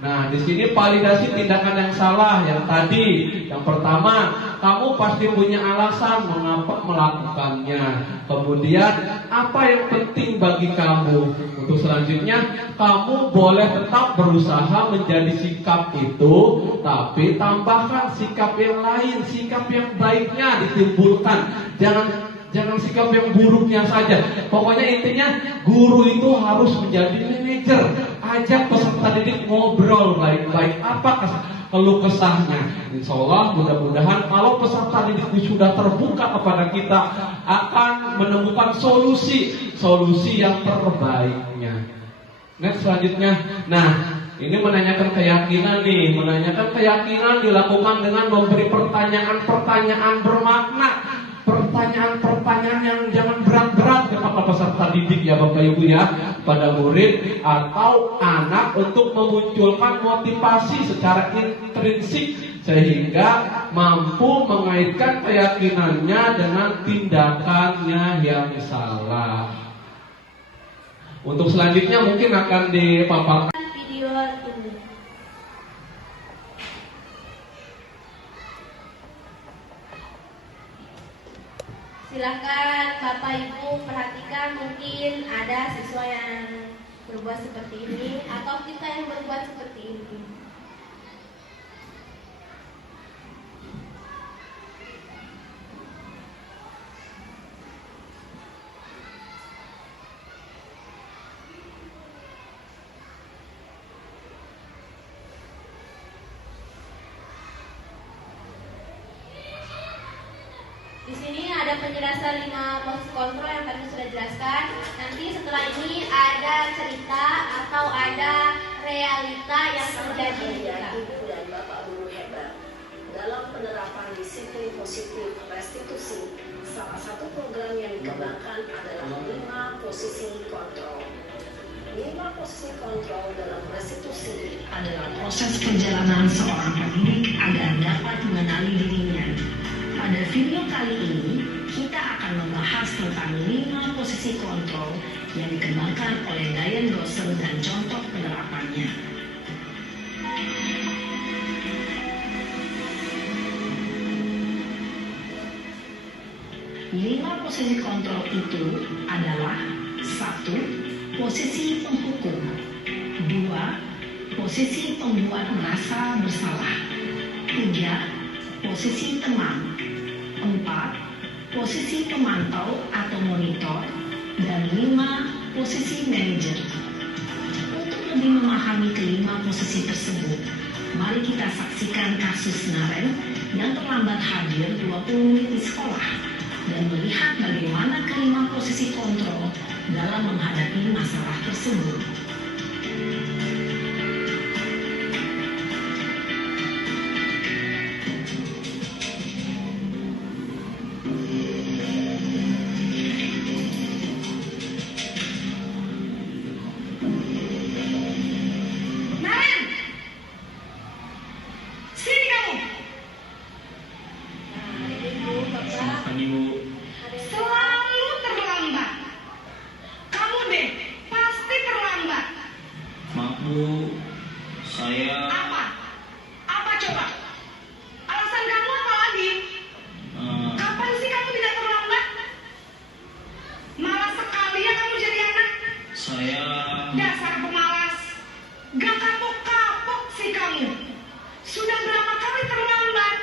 Nah, di sini validasi tindakan yang salah yang tadi. Yang pertama, kamu pasti punya alasan mengapa melakukannya. Kemudian, apa yang penting bagi kamu? Untuk selanjutnya, kamu boleh tetap berusaha menjadi sikap itu, tapi tambahkan sikap yang lain, sikap yang baiknya ditimbulkan. Jangan sikap yang buruknya saja. Pokoknya intinya guru itu harus menjadi manajer. Ajak peserta didik ngobrol baik-baik. Apa keluh kesahnya? Insya Allah mudah-mudahan kalau peserta didik sudah terbuka kepada kita, akan menemukan solusi yang terbaiknya. Next selanjutnya. Nah, ini menanyakan keyakinan nih. Menanyakan keyakinan dilakukan dengan memberi pertanyaan-pertanyaan bermakna. Pertanyaan-pertanyaan yang jangan berat-berat kepada peserta didik ya Bapak Ibu ya, pada murid atau anak, untuk memunculkan motivasi secara intrinsik sehingga mampu mengaitkan keyakinannya dengan tindakannya yang salah. Untuk selanjutnya mungkin akan dipaparkan video ini. Silakan Bapak Ibu perhatikan, mungkin ada siswa yang berbuat seperti ini atau kita yang berbuat seperti ini. Di sini ada penjelasan 5 posisi kontrol yang tadi sudah jelaskan. Nanti setelah ini ada cerita atau ada realita yang terjadi di kita. Ibu dan Bapak guru hebat dalam penerapan disiplin positif restitusi. Salah satu program yang dikembangkan adalah 5 posisi kontrol. 5 posisi kontrol dalam restitusi adalah proses perjalanan seorang pendidik agar dapat mengenali dirinya. Pada video kali ini, kita akan membahas tentang 5 posisi kontrol yang dikembangkan oleh Diane Gosser dan contoh penerapannya. 5 posisi kontrol itu adalah: 1. Posisi penghukum. 2. Posisi pembuat merasa bersalah. 3. Posisi teman. 4. Posisi pemantau atau monitor. Dan 5. Posisi manajer. Untuk lebih memahami kelima posisi tersebut, mari kita saksikan kasus Naren yang terlambat hadir 20 menit di sekolah dan melihat bagaimana kelima posisi kontrol dalam menghadapi masalah tersebut. Selalu terlambat. Kamu deh pasti terlambat. Maaf Bu, saya Apa? Apa coba? Alasan kamu apa lagi? Kapan sih kamu tidak terlambat? Malas sekali ya kamu jadi anak. saya Dasar pemalas. Gak kapok-kapok sih kamu. Sudah berapa kali terlambat?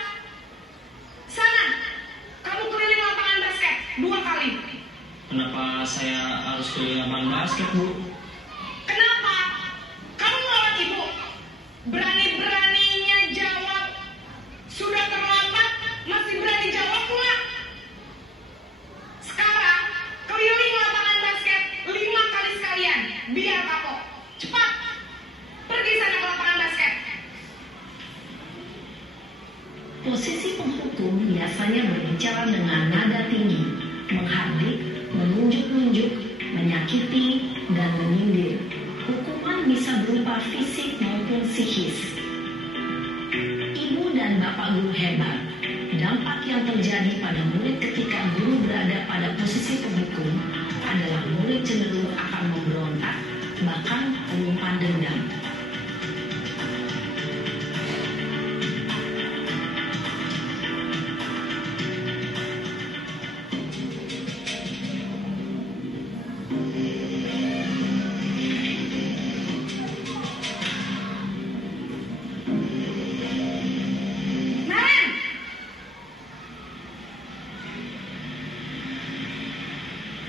Sana, kamu keliling lapangan basket 2 kali. kenapa saya harus keliling lapangan basket Bu? Kenapa? Kamu melawan ibu. Berani-beraninya jawab. Sudah terlambat, masih berani jawab pula. Sekarang, keliling lapangan basket 5 kali sekalian. Biar kapok. Cepat. Pergi sana ke lapangan basket. penghukum biasanya berbicara dengan nada tinggi, menghardik, menunjuk-nunjuk, menyakiti, dan menyindir. Hukuman bisa berupa fisik maupun psikis. Ibu dan bapak guru hebat. Dampak yang terjadi pada murid ketika guru berada pada posisi penghukum adalah murid cenderung akan memberontak, bahkan menyimpan dendam.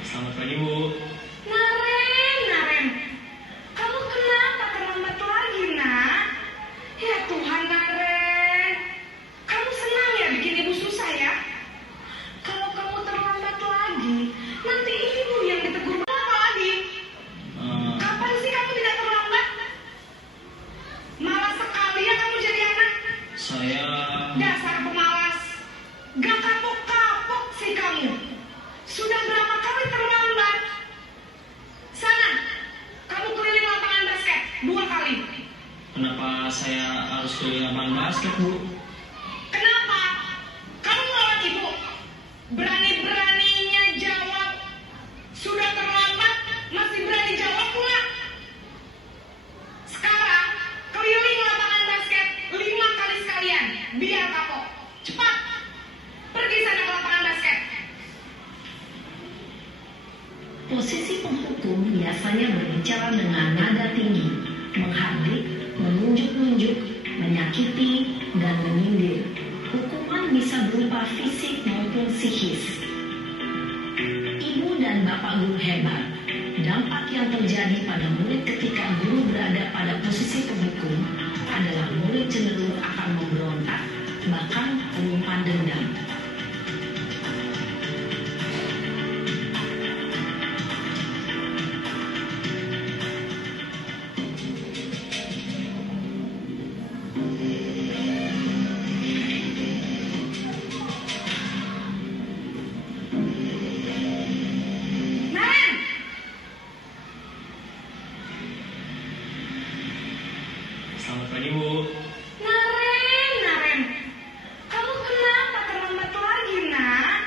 Selamat pagi, Bu. Naren, kamu kenapa terlambat lagi, nak? Ya Tuhan, Naren. Kamu senang ya bikin ibu susah ya? Kalau kamu terlambat lagi, nanti ibu yang ditegur. Apa lagi? Eh, Kapan sih kamu tidak terlambat? Malas sekali ya kamu jadi anak. saya Dasar pemalas. Gak kapok-kapok sih kamu. Sudah berapa kali terlambat? Sana, kamu keliling lapangan basket 2 kali. kenapa saya harus keliling lapangan basket, Bu? Kenapa? Kamu melawan ibu. Berani-beraninya jawab. Sudah terlambat, masih berani jawab pula. Sekarang, keliling lapangan basket 5 kali sekalian. Biar kapok. Cepat. Pergi sana ke lapangan basket. Posisi penghukum biasanya berbicara dengan nada tinggi, menghardik, menunjuk-nunjuk, menyakiti, dan menyindir. Hukuman bisa berupa fisik maupun psikis. Ibu dan bapak guru hebat. Dampak yang terjadi pada murid ketika guru berada pada posisi penghukum adalah murid cenderung akan memberontak, bahkan menyimpan dendam. Naren, Selamat pagi, Bu. Naren. Kamu kenapa terlambat lagi, nak?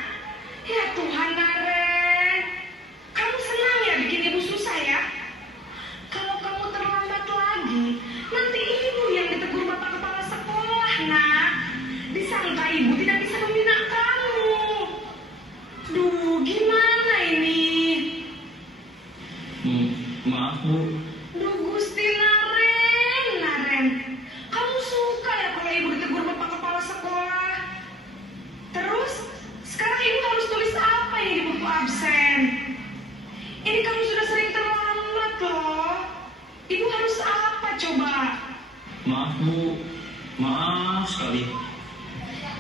Ya Tuhan, Naren. Kamu senang ya bikin ibu susah ya? Kalau kamu terlambat lagi, nanti ibu yang ditegur bapak kepala sekolah, nak. Disangka ibu tidak bisa membina kamu. Duh, gimana ini? Maaf, Bu. Duh, Gusti Naren. Kamu suka ya kalau ibu ditegur bapak kepala sekolah? Terus, sekarang ibu harus tulis apa ini di buku absen? Ini kamu sudah sering terlambat loh. Ibu harus apa coba? Maaf, Bu. Maaf sekali.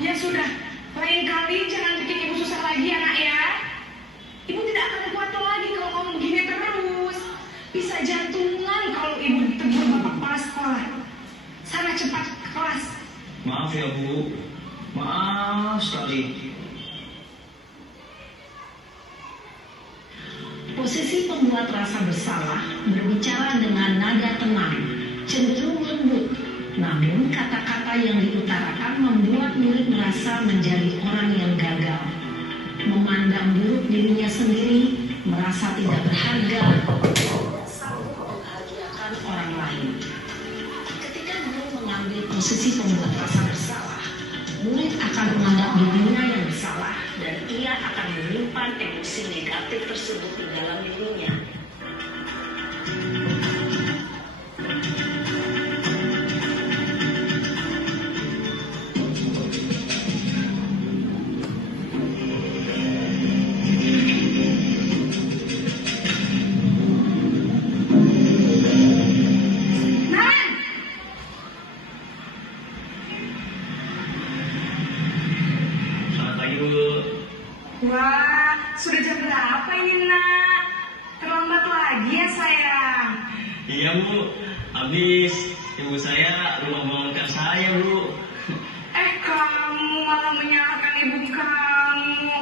Ya sudah, lain kali jangan bikin ibu susah lagi ya nak ya. Ibu tidak akan kuat lagi kalau kamu begini terus. Bisa jantungan kalau ibu ditegur bapak kepala sekolah. Sana cepat ke kelas. Maaf ya, Bu. Maaf sekali. Posisi pembuat rasa bersalah berbicara dengan nada tenang, cenderung lembut. Namun kata-kata yang diutarakan membuat murid merasa menjadi orang yang gagal, memandang buruk dirinya sendiri, merasa tidak berharga, tidak sanggup membahagiakan orang lain. Ketika guru mengambil posisi pembuat rasa bersalah, murid akan menganggap dirinya yang bersalah dan ia akan menyimpan emosi negatif tersebut di dalam dirinya. Naren! Selamat pagi, Bu. Wah, sudah jam berapa ini nak? Terlambat lagi ya sayang. Iya, Bu. Habis ibu saya rumah bangunkan saya, Bu. Kamu malah menyalahkan ibu kamu.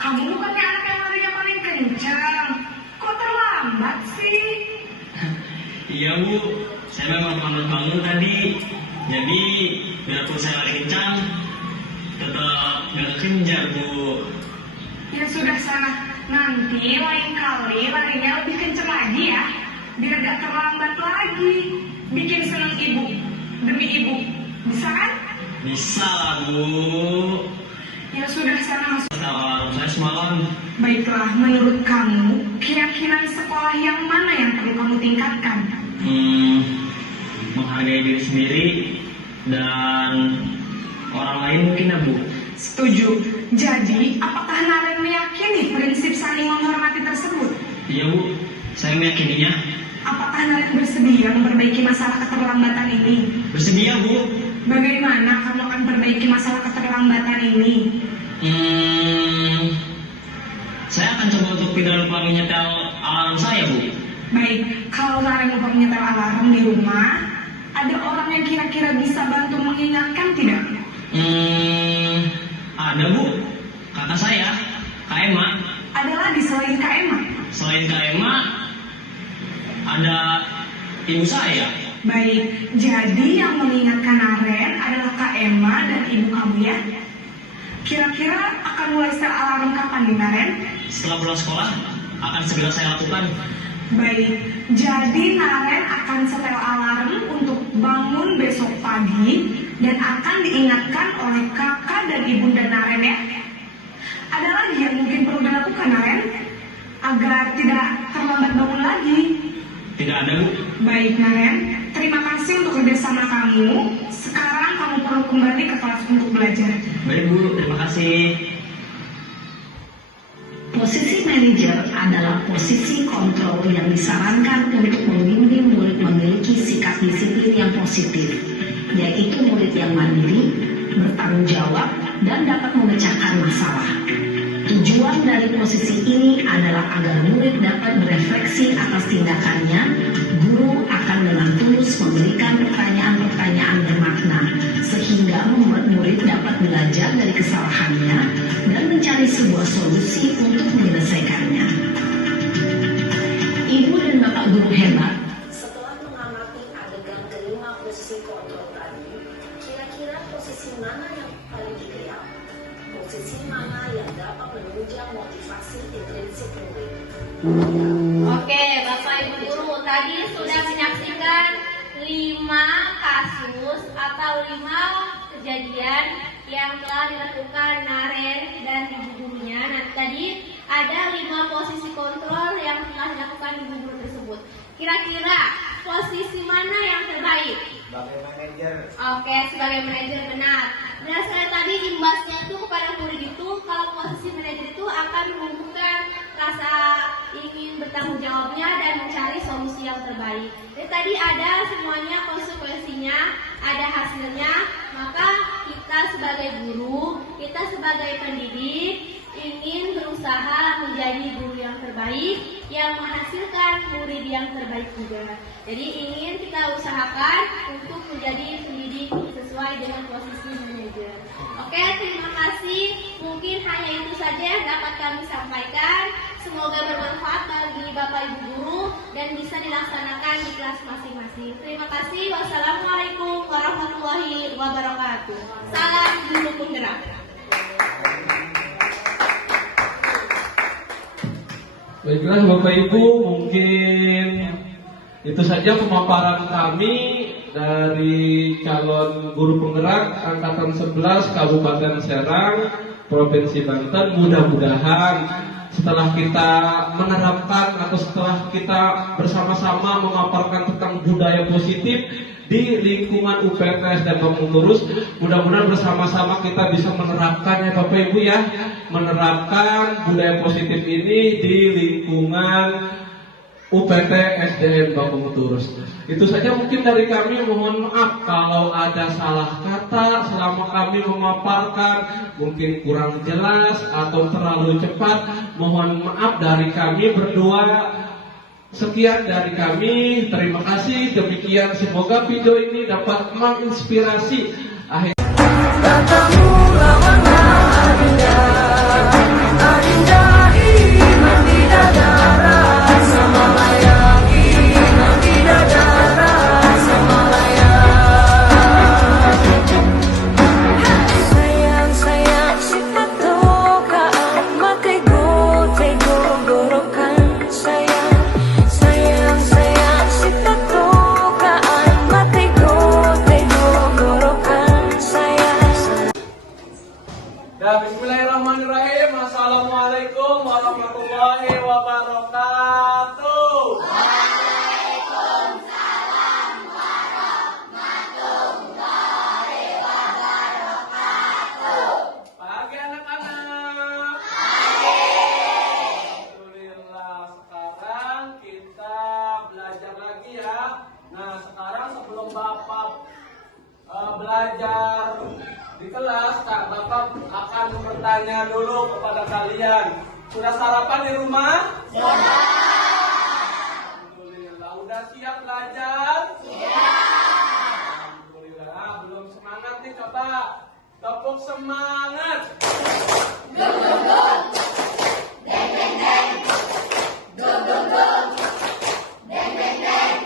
Kamu bukannya anak yang larinya paling kencang. Kok terlambat sih? Iya Bu, saya memang panggil tadi. Jadi biarpun saya lari kencang, tetap gak kejar Bu. Ya sudah sana, nanti lain kali larinya lebih kencang lagi ya. Biar gak terlambat lagi. Bikin senang ibu, demi ibu. Bisa kan? Bisa lah Bu. Ya sudah sana masuk. Tahu alarm saya semalam. Baiklah, menurut kamu, keyakinan sekolah yang mana yang perlu kamu tingkatkan? Menghargai diri sendiri dan orang lain mungkin ya Bu. Setuju. Jadi, apakah Naren meyakini prinsip saling menghormati tersebut? Iya Bu, saya meyakininya. Apakah Naren bersedia memperbaiki masalah keterlambatan ini? Bersedia Bu. Bagaimana kamu akan perbaiki masalah keterlambatan ini? Saya akan coba untuk tidak lupa menyetel alarm saya Bu. Baik, kalau Naren lupa menyetel alarm di rumah, ada orang yang kira-kira bisa bantu mengingatkan tidak? Ada Bu, kakak saya, Kak Emma. Ada lagi selain Kak Emma? Selain Kak Emma, ada ibu saya. Baik, jadi yang mengingatkan Naren adalah Kak Emma dan ibu kamu ya? Kira-kira akan mulai setel alarm kapan nih Naren? Setelah pulang sekolah, akan segera saya lakukan. Baik, jadi Naren akan setel alarm untuk bangun besok pagi dan akan diingatkan oleh kakak dan ibunda Naren ya. Ada lagi yang mungkin perlu dilakukan Naren agar tidak terlambat bangun lagi? Tidak ada Bu. Baik Naren, terima kasih untuk kerjasama kamu. Sekarang kamu perlu kembali ke kelas untuk belajar. Baik Bu, terima kasih. Posisi manajer adalah posisi kontrol yang disarankan untuk membimbing murid memiliki sikap disiplin yang positif, yaitu murid yang mandiri, bertanggung jawab, dan dapat memecahkan masalah. Tujuan dari posisi ini adalah agar murid dapat berefleksi atas tindakannya. Guru akan dengan tulus memberikan pertanyaan-pertanyaan bermakna, sehingga membuat murid dapat belajar dari kesalahannya dan mencari sebuah solusi untuk menyelesaikannya. Ibu dan Bapak guru hebat, setelah mengamati adegan kelima posisi kontrol tadi, kira-kira posisi mana yang paling ideal? Posisi mana yang dapat menunjang motivasi intrinsik murid? Oke, Bapak Ibu Guru, tadi sudah menyaksikan 5 kasus atau 5 kejadian yang telah dilakukan Naren dan ibu gurunya. Nah, tadi ada 5 posisi kontrol yang telah dilakukan ibu guru tersebut. Kira-kira posisi mana yang terbaik? Sebagai manajer. Oke, sebagai manajer benar. Berdasarkan tadi imbasnya itu kepada murid itu, kalau posisi manajer itu akan menumbuhkan rasa ingin bertanggung jawabnya dan mencari solusi yang terbaik. Jadi tadi ada semuanya konsekuensinya, ada hasilnya. Maka kita sebagai guru, kita sebagai pendidik ingin berusaha menjadi guru yang terbaik yang menghasilkan murid yang terbaik juga. Jadi ingin kita usahakan untuk menjadi pendidik sesuai dengan posisi manajer. Oke, terima kasih. Mungkin hanya itu saja yang dapat kami sampaikan. Semoga bermanfaat bagi Bapak Ibu guru dan bisa dilaksanakan di kelas masing-masing. Terima kasih. Wassalamualaikum warahmatullahi wabarakatuh. Salam guru penggerak. Baiklah Bapak Ibu, mungkin itu saja pemaparan kami dari calon guru penggerak Angkatan 11 Kabupaten Serang, Provinsi Banten. Mudah-mudahan setelah kita menerapkan atau setelah kita bersama-sama memaparkan tentang budaya positif di lingkungan UPTS dan Bangun Lurus, mudah-mudahan bersama-sama kita bisa menerapkan ya Bapak Ibu ya, menerapkan budaya positif ini di lingkungan UPT SDN Bangun Lurus. Itu saja mungkin dari kami. Mohon maaf kalau ada salah kata selama kami memaparkan, mungkin kurang jelas atau terlalu cepat. Mohon maaf dari kami berdua. Sekian dari kami, terima kasih. Demikian, semoga video ini dapat menginspirasi. Akhirnya Ya, bismillahirrahmanirrahim. Assalamualaikum warahmatullahi wabarakatuh. Waalaikumsalam warahmatullahi wabarakatuh. Pagi anak-anak. Pagi. Alhamdulillah, sekarang kita belajar lagi ya. Nah, sekarang sebelum Bapak belajar di kelas, Kak Bapak akan bertanya dulu kepada kalian. Sudah sarapan di rumah? Sudah. Alhamdulillah. Udah siap belajar? Siap. Alhamdulillah. Belum semangat nih, coba tepuk semangat. Go, go, go. Deng, deng, deng. Go, go, go. Deng, deng, deng.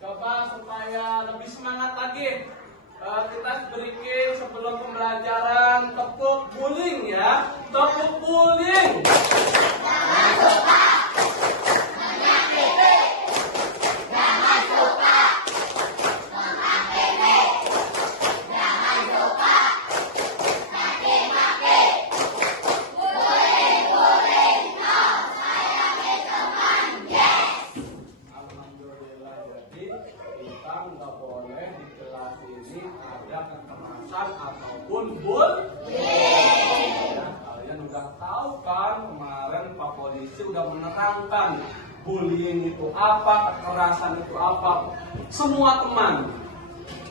Coba supaya lebih semangat lagi, kita berikan sebelum pembelajaran tepuk guling ya, tepuk guling. Jangan suka menyakiti, jangan suka menghakimi, jangan suka maki-maki. Guling, no, sayangi teman, yes. Alhamdulillah, jadi kita nggak boleh di kelas ini ada kekerasan ataupun bullying. Ya, kalian udah tahu kan, kemarin Pak Polisi udah menerangkan bullying itu apa, kekerasan itu apa. Semua teman,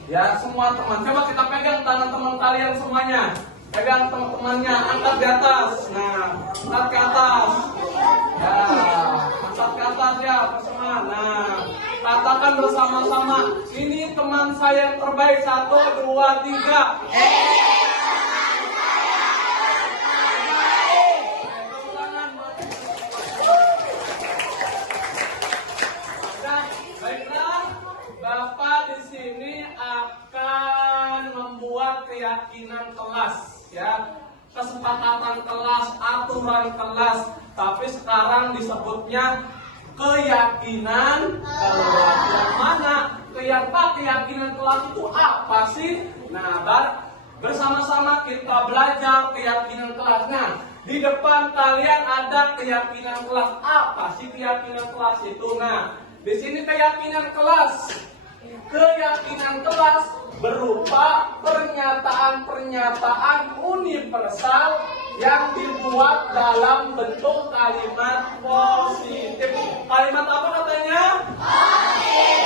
ya semua teman. Coba kita pegang tangan teman kalian semuanya. Pegang teman-temannya, angkat di atas. Nah, angkat ke atas. Ya, angkat ke atas ya, bersama. Nah, katakan bersama-sama, ini teman saya yang terbaik. 1, 2, 3. Nah, baiklah, Bapak di sini akan membuat keyakinan kelas, ya, kesepakatan kelas, aturan kelas. Tapi sekarang disebutnya keyakinan kelas. Yang mana? Keyakinan kelas itu apa sih? Nah, bersama-sama kita belajar keyakinan kelas. Nah, di depan kalian ada keyakinan kelas. Apa sih keyakinan kelas itu? Nah, di sini keyakinan kelas. Keyakinan kelas berupa pernyataan-pernyataan universal yang dibuat dalam bentuk kalimat positif. Kalimat apa katanya? Positif.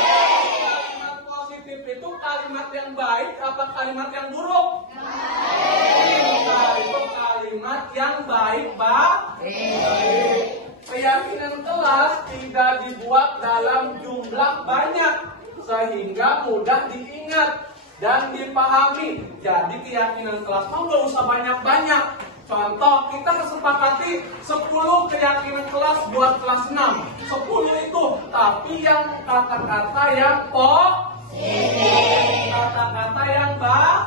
Kalimat positif itu kalimat yang baik apa kalimat yang buruk? Baik. Itu kalimat yang baik, baik. Keyakinan kelas tidak dibuat dalam jumlah banyak sehingga mudah diingat dan dipahami. Jadi keyakinan kelas mau nggak usah banyak-banyak. Contoh, kita kesepakati 10 keyakinan kelas buat kelas 6. 10 itu, tapi yang kata-kata yang positif, kata-kata yang baik.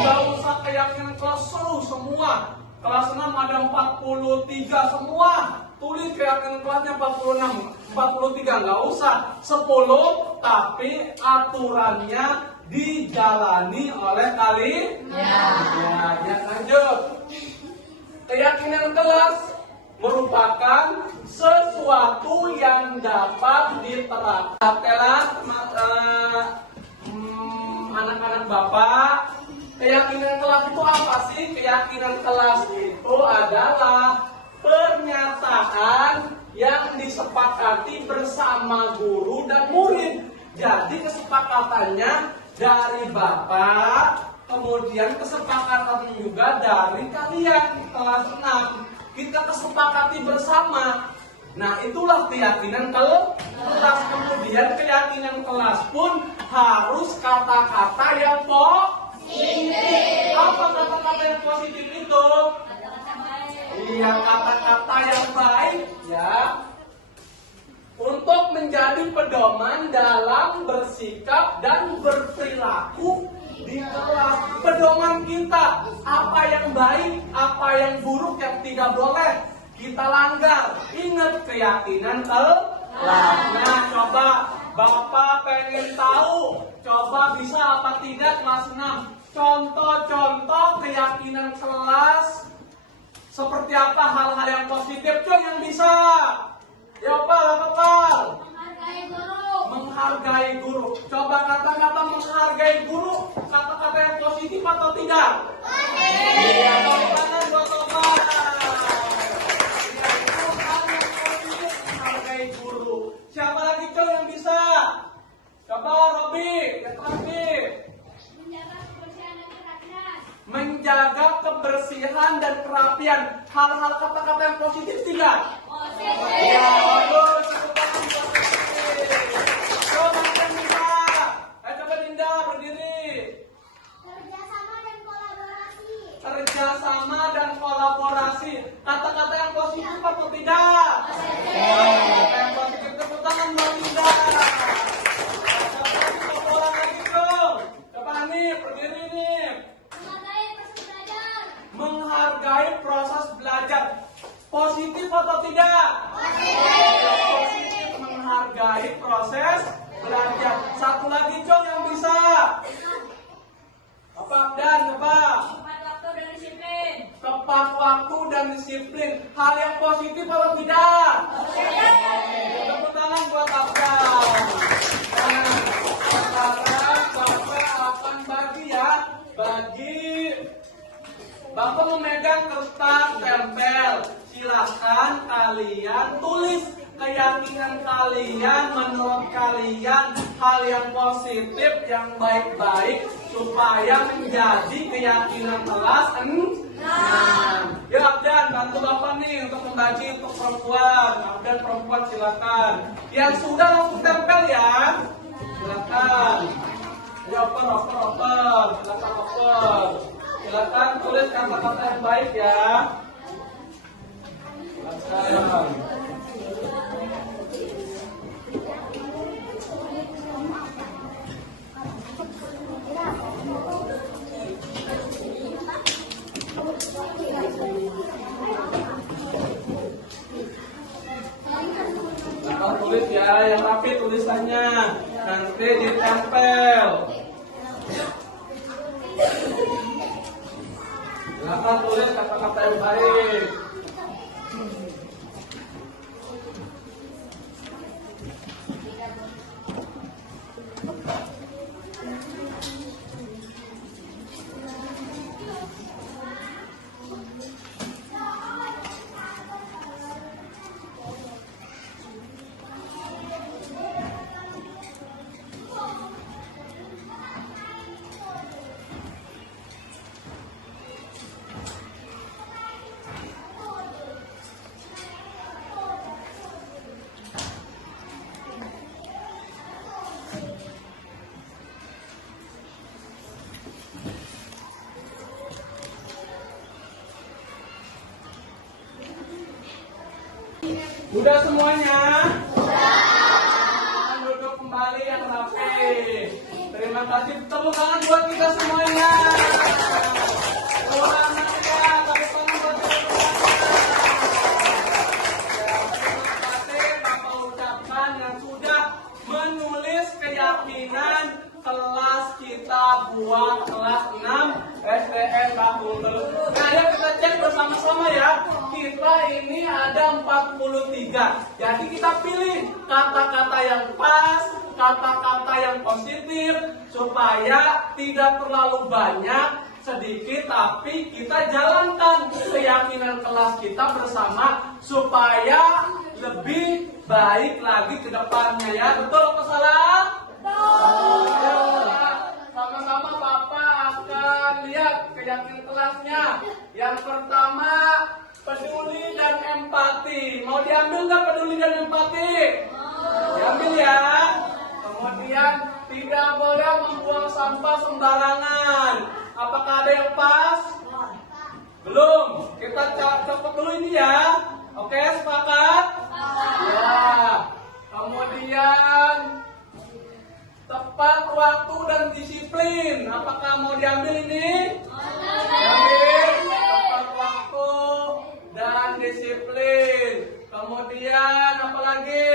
Nggak usah keyakinan kelas seluruh semua. Kelas 6 ada 43 semua. Tulis keyakinan kelasnya 46, 43, nggak usah 10, tapi aturannya dijalani oleh kalian. Ya, lanjut. Keyakinan kelas merupakan sesuatu yang dapat diterapkan. Anak-anak Bapak, keyakinan kelas itu apa sih? Keyakinan kelas itu adalah pernyataan yang disepakati bersama guru dan murid. Jadi kesepakatannya dari Bapak, kemudian kesepakatan juga dari kalian kelas 6. Kita kesepakati bersama. Nah, itulah keyakinan kelas. Kemudian keyakinan kelas pun harus kata-kata yang positif. Apa kata-kata yang positif itu? Iya, kata-kata yang baik ya. Untuk menjadi pedoman dalam bersikap dan berperilaku di kelas. Pedoman kita, apa yang baik, apa yang buruk yang tidak boleh kita langgar. Ingat keyakinan kelas. Nah, coba Bapak pengen tahu, coba bisa apa tidak kelas 6. Contoh-contoh keyakinan kelas seperti apa hal-hal yang positif, Cung, yang bisa. Ya Pak. Menghargai guru. Coba kata-kata menghargai guru, kata-kata yang positif atau tidak? Iya, tangan buat Bapak. Menghargai guru. Siapa lagi Cung yang bisa? Coba Robi, yang terakhir. Menjaga kebersihan dan kerapian. Hal-hal kata-kata yang positif tidak? Ya, bagus. Coba yang bisa. Coba Dinda berdiri. Kerjasama dan kolaborasi. Kata-kata yang positif atau tidak? Yang positif, tepuk tangan buat Dinda. Coba orang lagi dong. Coba nih, berdiri nih. Menghargai proses belajar. Positif atau tidak? Positif, menghargai proses belajar. Satu lagi Cung yang bisa. Apa dan apa? Tepat waktu dan disiplin. Hal yang positif atau tidak? Tepuk tangan buat Abdan. Nah, sekarang Bapak akan bagi ya. Bapak memegang kertas tempel. Silahkan kalian tulis keyakinan kalian, menurut kalian hal yang positif, yang baik-baik supaya menjadi keyakinan kelas 6. Ya Abdan, bantu Bapak nih untuk membagi untuk perempuan. Abdan perempuan silakan. Yang sudah langsung tempel ya. Silakan. Ya oper. Silakan tulis kata-kata yang baik ya. Silakan. Silakan tulis ya, yang rapi tulisannya. Nanti ditempel. Silakan tulis kata-kata yang baik. Udah semuanya? Udah. Duduk kembali yang rapi. Terima kasih. Tepuk tangan buat kita semuanya. Terima kasih ya. Tepuk tangan buat kita semuanya. Terima kasih Bapak ucapkan yang sudah menulis keyakinan kelas kita buat kelas 6 SDN Bahul. Nah, ayo kita cek bersama-sama ya. Kita ini ada 43. Jadi kita pilih kata-kata yang pas, kata-kata yang positif, supaya tidak terlalu banyak, sedikit, tapi kita jalankan keyakinan kelas kita bersama supaya lebih baik lagi ke depannya ya. Betul apa salah? Betul. Sama-sama Bapak akan lihat keyakinan kelasnya. Yang pertama, peduli dan empati. Mau diambil nggak peduli dan empati? Diambil ya. Kemudian tidak boleh membuang sampah sembarangan. Apakah ada yang pas? Belum. Kita cepet dulu ini ya. Oke, sepakat? Ya. Kemudian tepat waktu dan disiplin. Apakah mau diambil ini? Diambil. Tepat waktu dan disiplin. Kemudian apa lagi?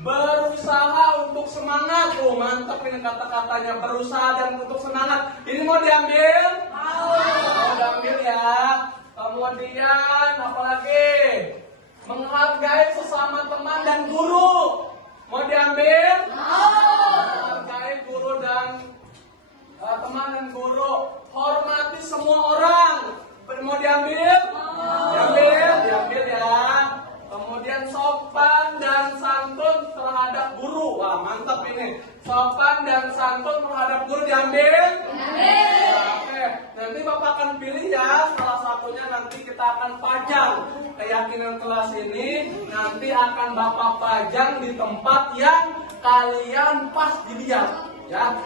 Berusaha untuk semangat. Oh, mantap ini kata-katanya, berusaha dan untuk semangat. Ini mau diambil? Mau diambil ya. Kemudian apa lagi? Menghargai sesama teman dan guru. Mau diambil? Menghargai guru dan teman dan guru. Hormati semua orang. Mau diambil? Diambil ya. Kemudian sopan dan santun terhadap guru. Wah, mantap ini. Sopan dan santun terhadap guru diambil? Oke. Nanti Bapak akan pilih ya. Salah satunya nanti kita akan pajang. Keyakinan kelas ini nanti akan Bapak pajang di tempat yang kalian pas dilihat. Ya.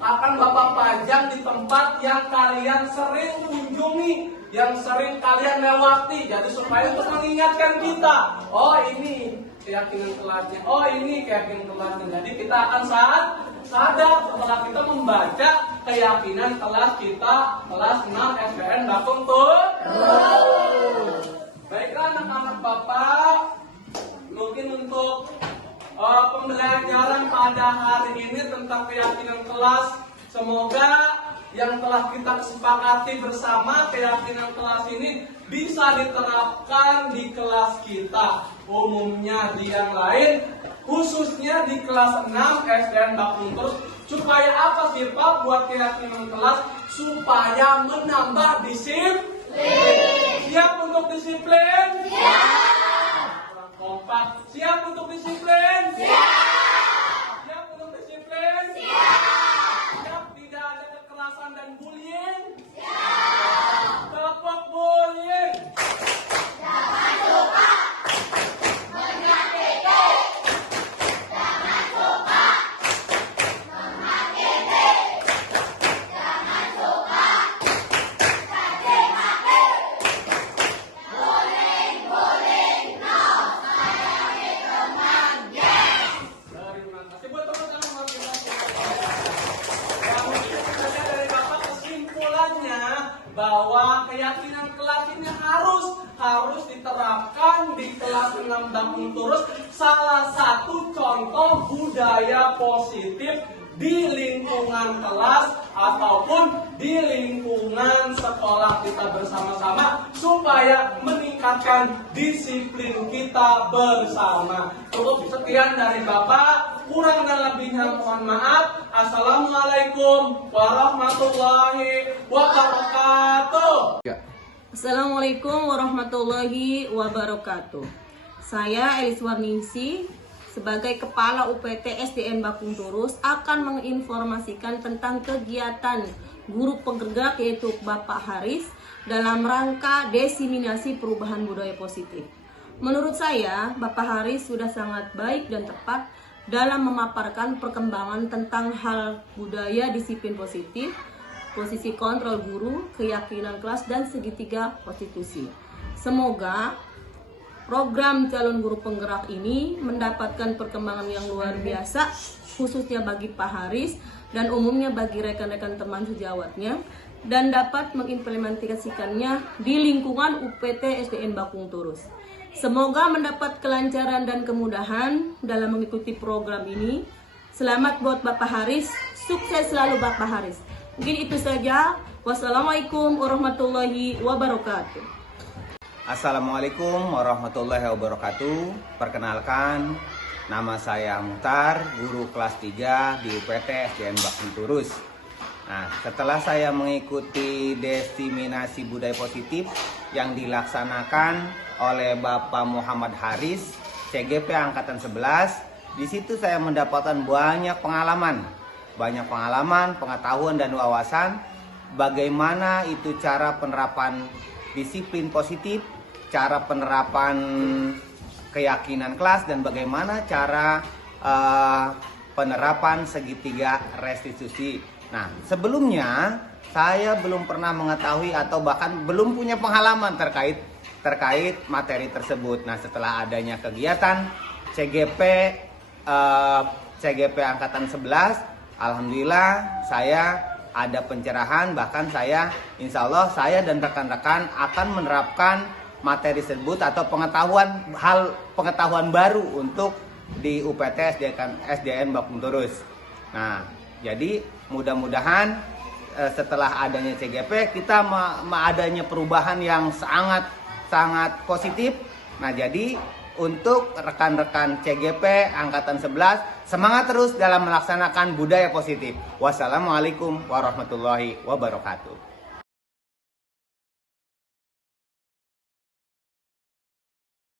Akan Bapak pajang di tempat yang kalian sering kunjungi, yang sering kalian lewati. Jadi supaya untuk mengingatkan kita, oh ini keyakinan kelasnya, oh ini keyakinan kelasnya. Jadi kita akan sadar setelah kita membaca keyakinan kelas kita, kelas 6 SDN Bakung Turus. Baiklah anak-anak Bapak, mungkin untuk pembelajaran pada hari ini tentang keyakinan kelas, semoga yang telah kita sepakati bersama keyakinan kelas ini bisa diterapkan di kelas kita, umumnya di yang lain, khususnya di kelas 6 SDN Bakung Turus. Supaya apa sih Pak buat keyakinan kelas? Supaya menambah disiplin. Siap untuk disiplin? Kompak. Siap untuk disiplin? Siap untuk disiplin? Siap tidak ada kekerasan dan bullying? Stop bullying. Jangan suka menyakiti. Jangan suka menyakiti. Jangan suka caci maki. Bullying no. Terima kasih buat teman-teman dari Bapak. Kesimpulannya bahwa keyakinan kelas ini harus diterapkan di kelas 6 Bakung Turus. Salah satu contoh budaya positif di lingkungan kelas ataupun di lingkungan sekolah kita bersama-sama supaya meningkatkan disiplin kita bersama. Cukup sekian dari Bapak, kurang dan lebihnya mohon maaf. Assalamualaikum warahmatullahi wabarakatuh. Assalamualaikum warahmatullahi wabarakatuh. Saya Elis Warningsi sebagai Kepala UPT SDN Bakung Turus akan menginformasikan tentang kegiatan guru penggerak yaitu Bapak Haris dalam rangka diseminasi perubahan budaya positif. Menurut saya, Bapak Haris sudah sangat baik dan tepat dalam memaparkan perkembangan tentang hal budaya disiplin positif, posisi kontrol guru, keyakinan kelas, dan segitiga konstitusi. Semoga program calon guru penggerak ini mendapatkan perkembangan yang luar biasa, khususnya bagi Pak Haris dan umumnya bagi rekan-rekan teman sejawatnya, dan dapat mengimplementasikannya di lingkungan UPT SDN Bakung Turus. Semoga mendapat kelancaran dan kemudahan dalam mengikuti program ini. Selamat buat Bapak Haris, sukses selalu Bapak Haris. Mungkin itu saja. Wassalamualaikum warahmatullahi wabarakatuh. Assalamualaikum warahmatullahi wabarakatuh. Perkenalkan, nama saya Muhtar, guru kelas 3 di UPT SDN Bakung Turus. Nah, setelah saya mengikuti diseminasi budaya positif yang dilaksanakan oleh Bapak Muhammad Haris, CGP Angkatan 11, di situ saya mendapatkan banyak pengalaman, pengetahuan dan wawasan bagaimana itu cara penerapan disiplin positif, cara penerapan keyakinan kelas, dan bagaimana cara penerapan segitiga restitusi. Nah, sebelumnya saya belum pernah mengetahui atau bahkan belum punya pengalaman terkait materi tersebut. Nah, setelah adanya kegiatan CGP Angkatan 11, alhamdulillah saya ada pencerahan, bahkan saya insya Allah saya dan rekan-rekan akan menerapkan materi tersebut atau pengetahuan baru untuk di UPT SDN Bakung Turus. Nah, jadi mudah-mudahan setelah adanya CGP kita adanya perubahan yang sangat positif. Nah, jadi untuk rekan-rekan CGP Angkatan 11, semangat terus dalam melaksanakan budaya positif. Wassalamualaikum warahmatullahi wabarakatuh.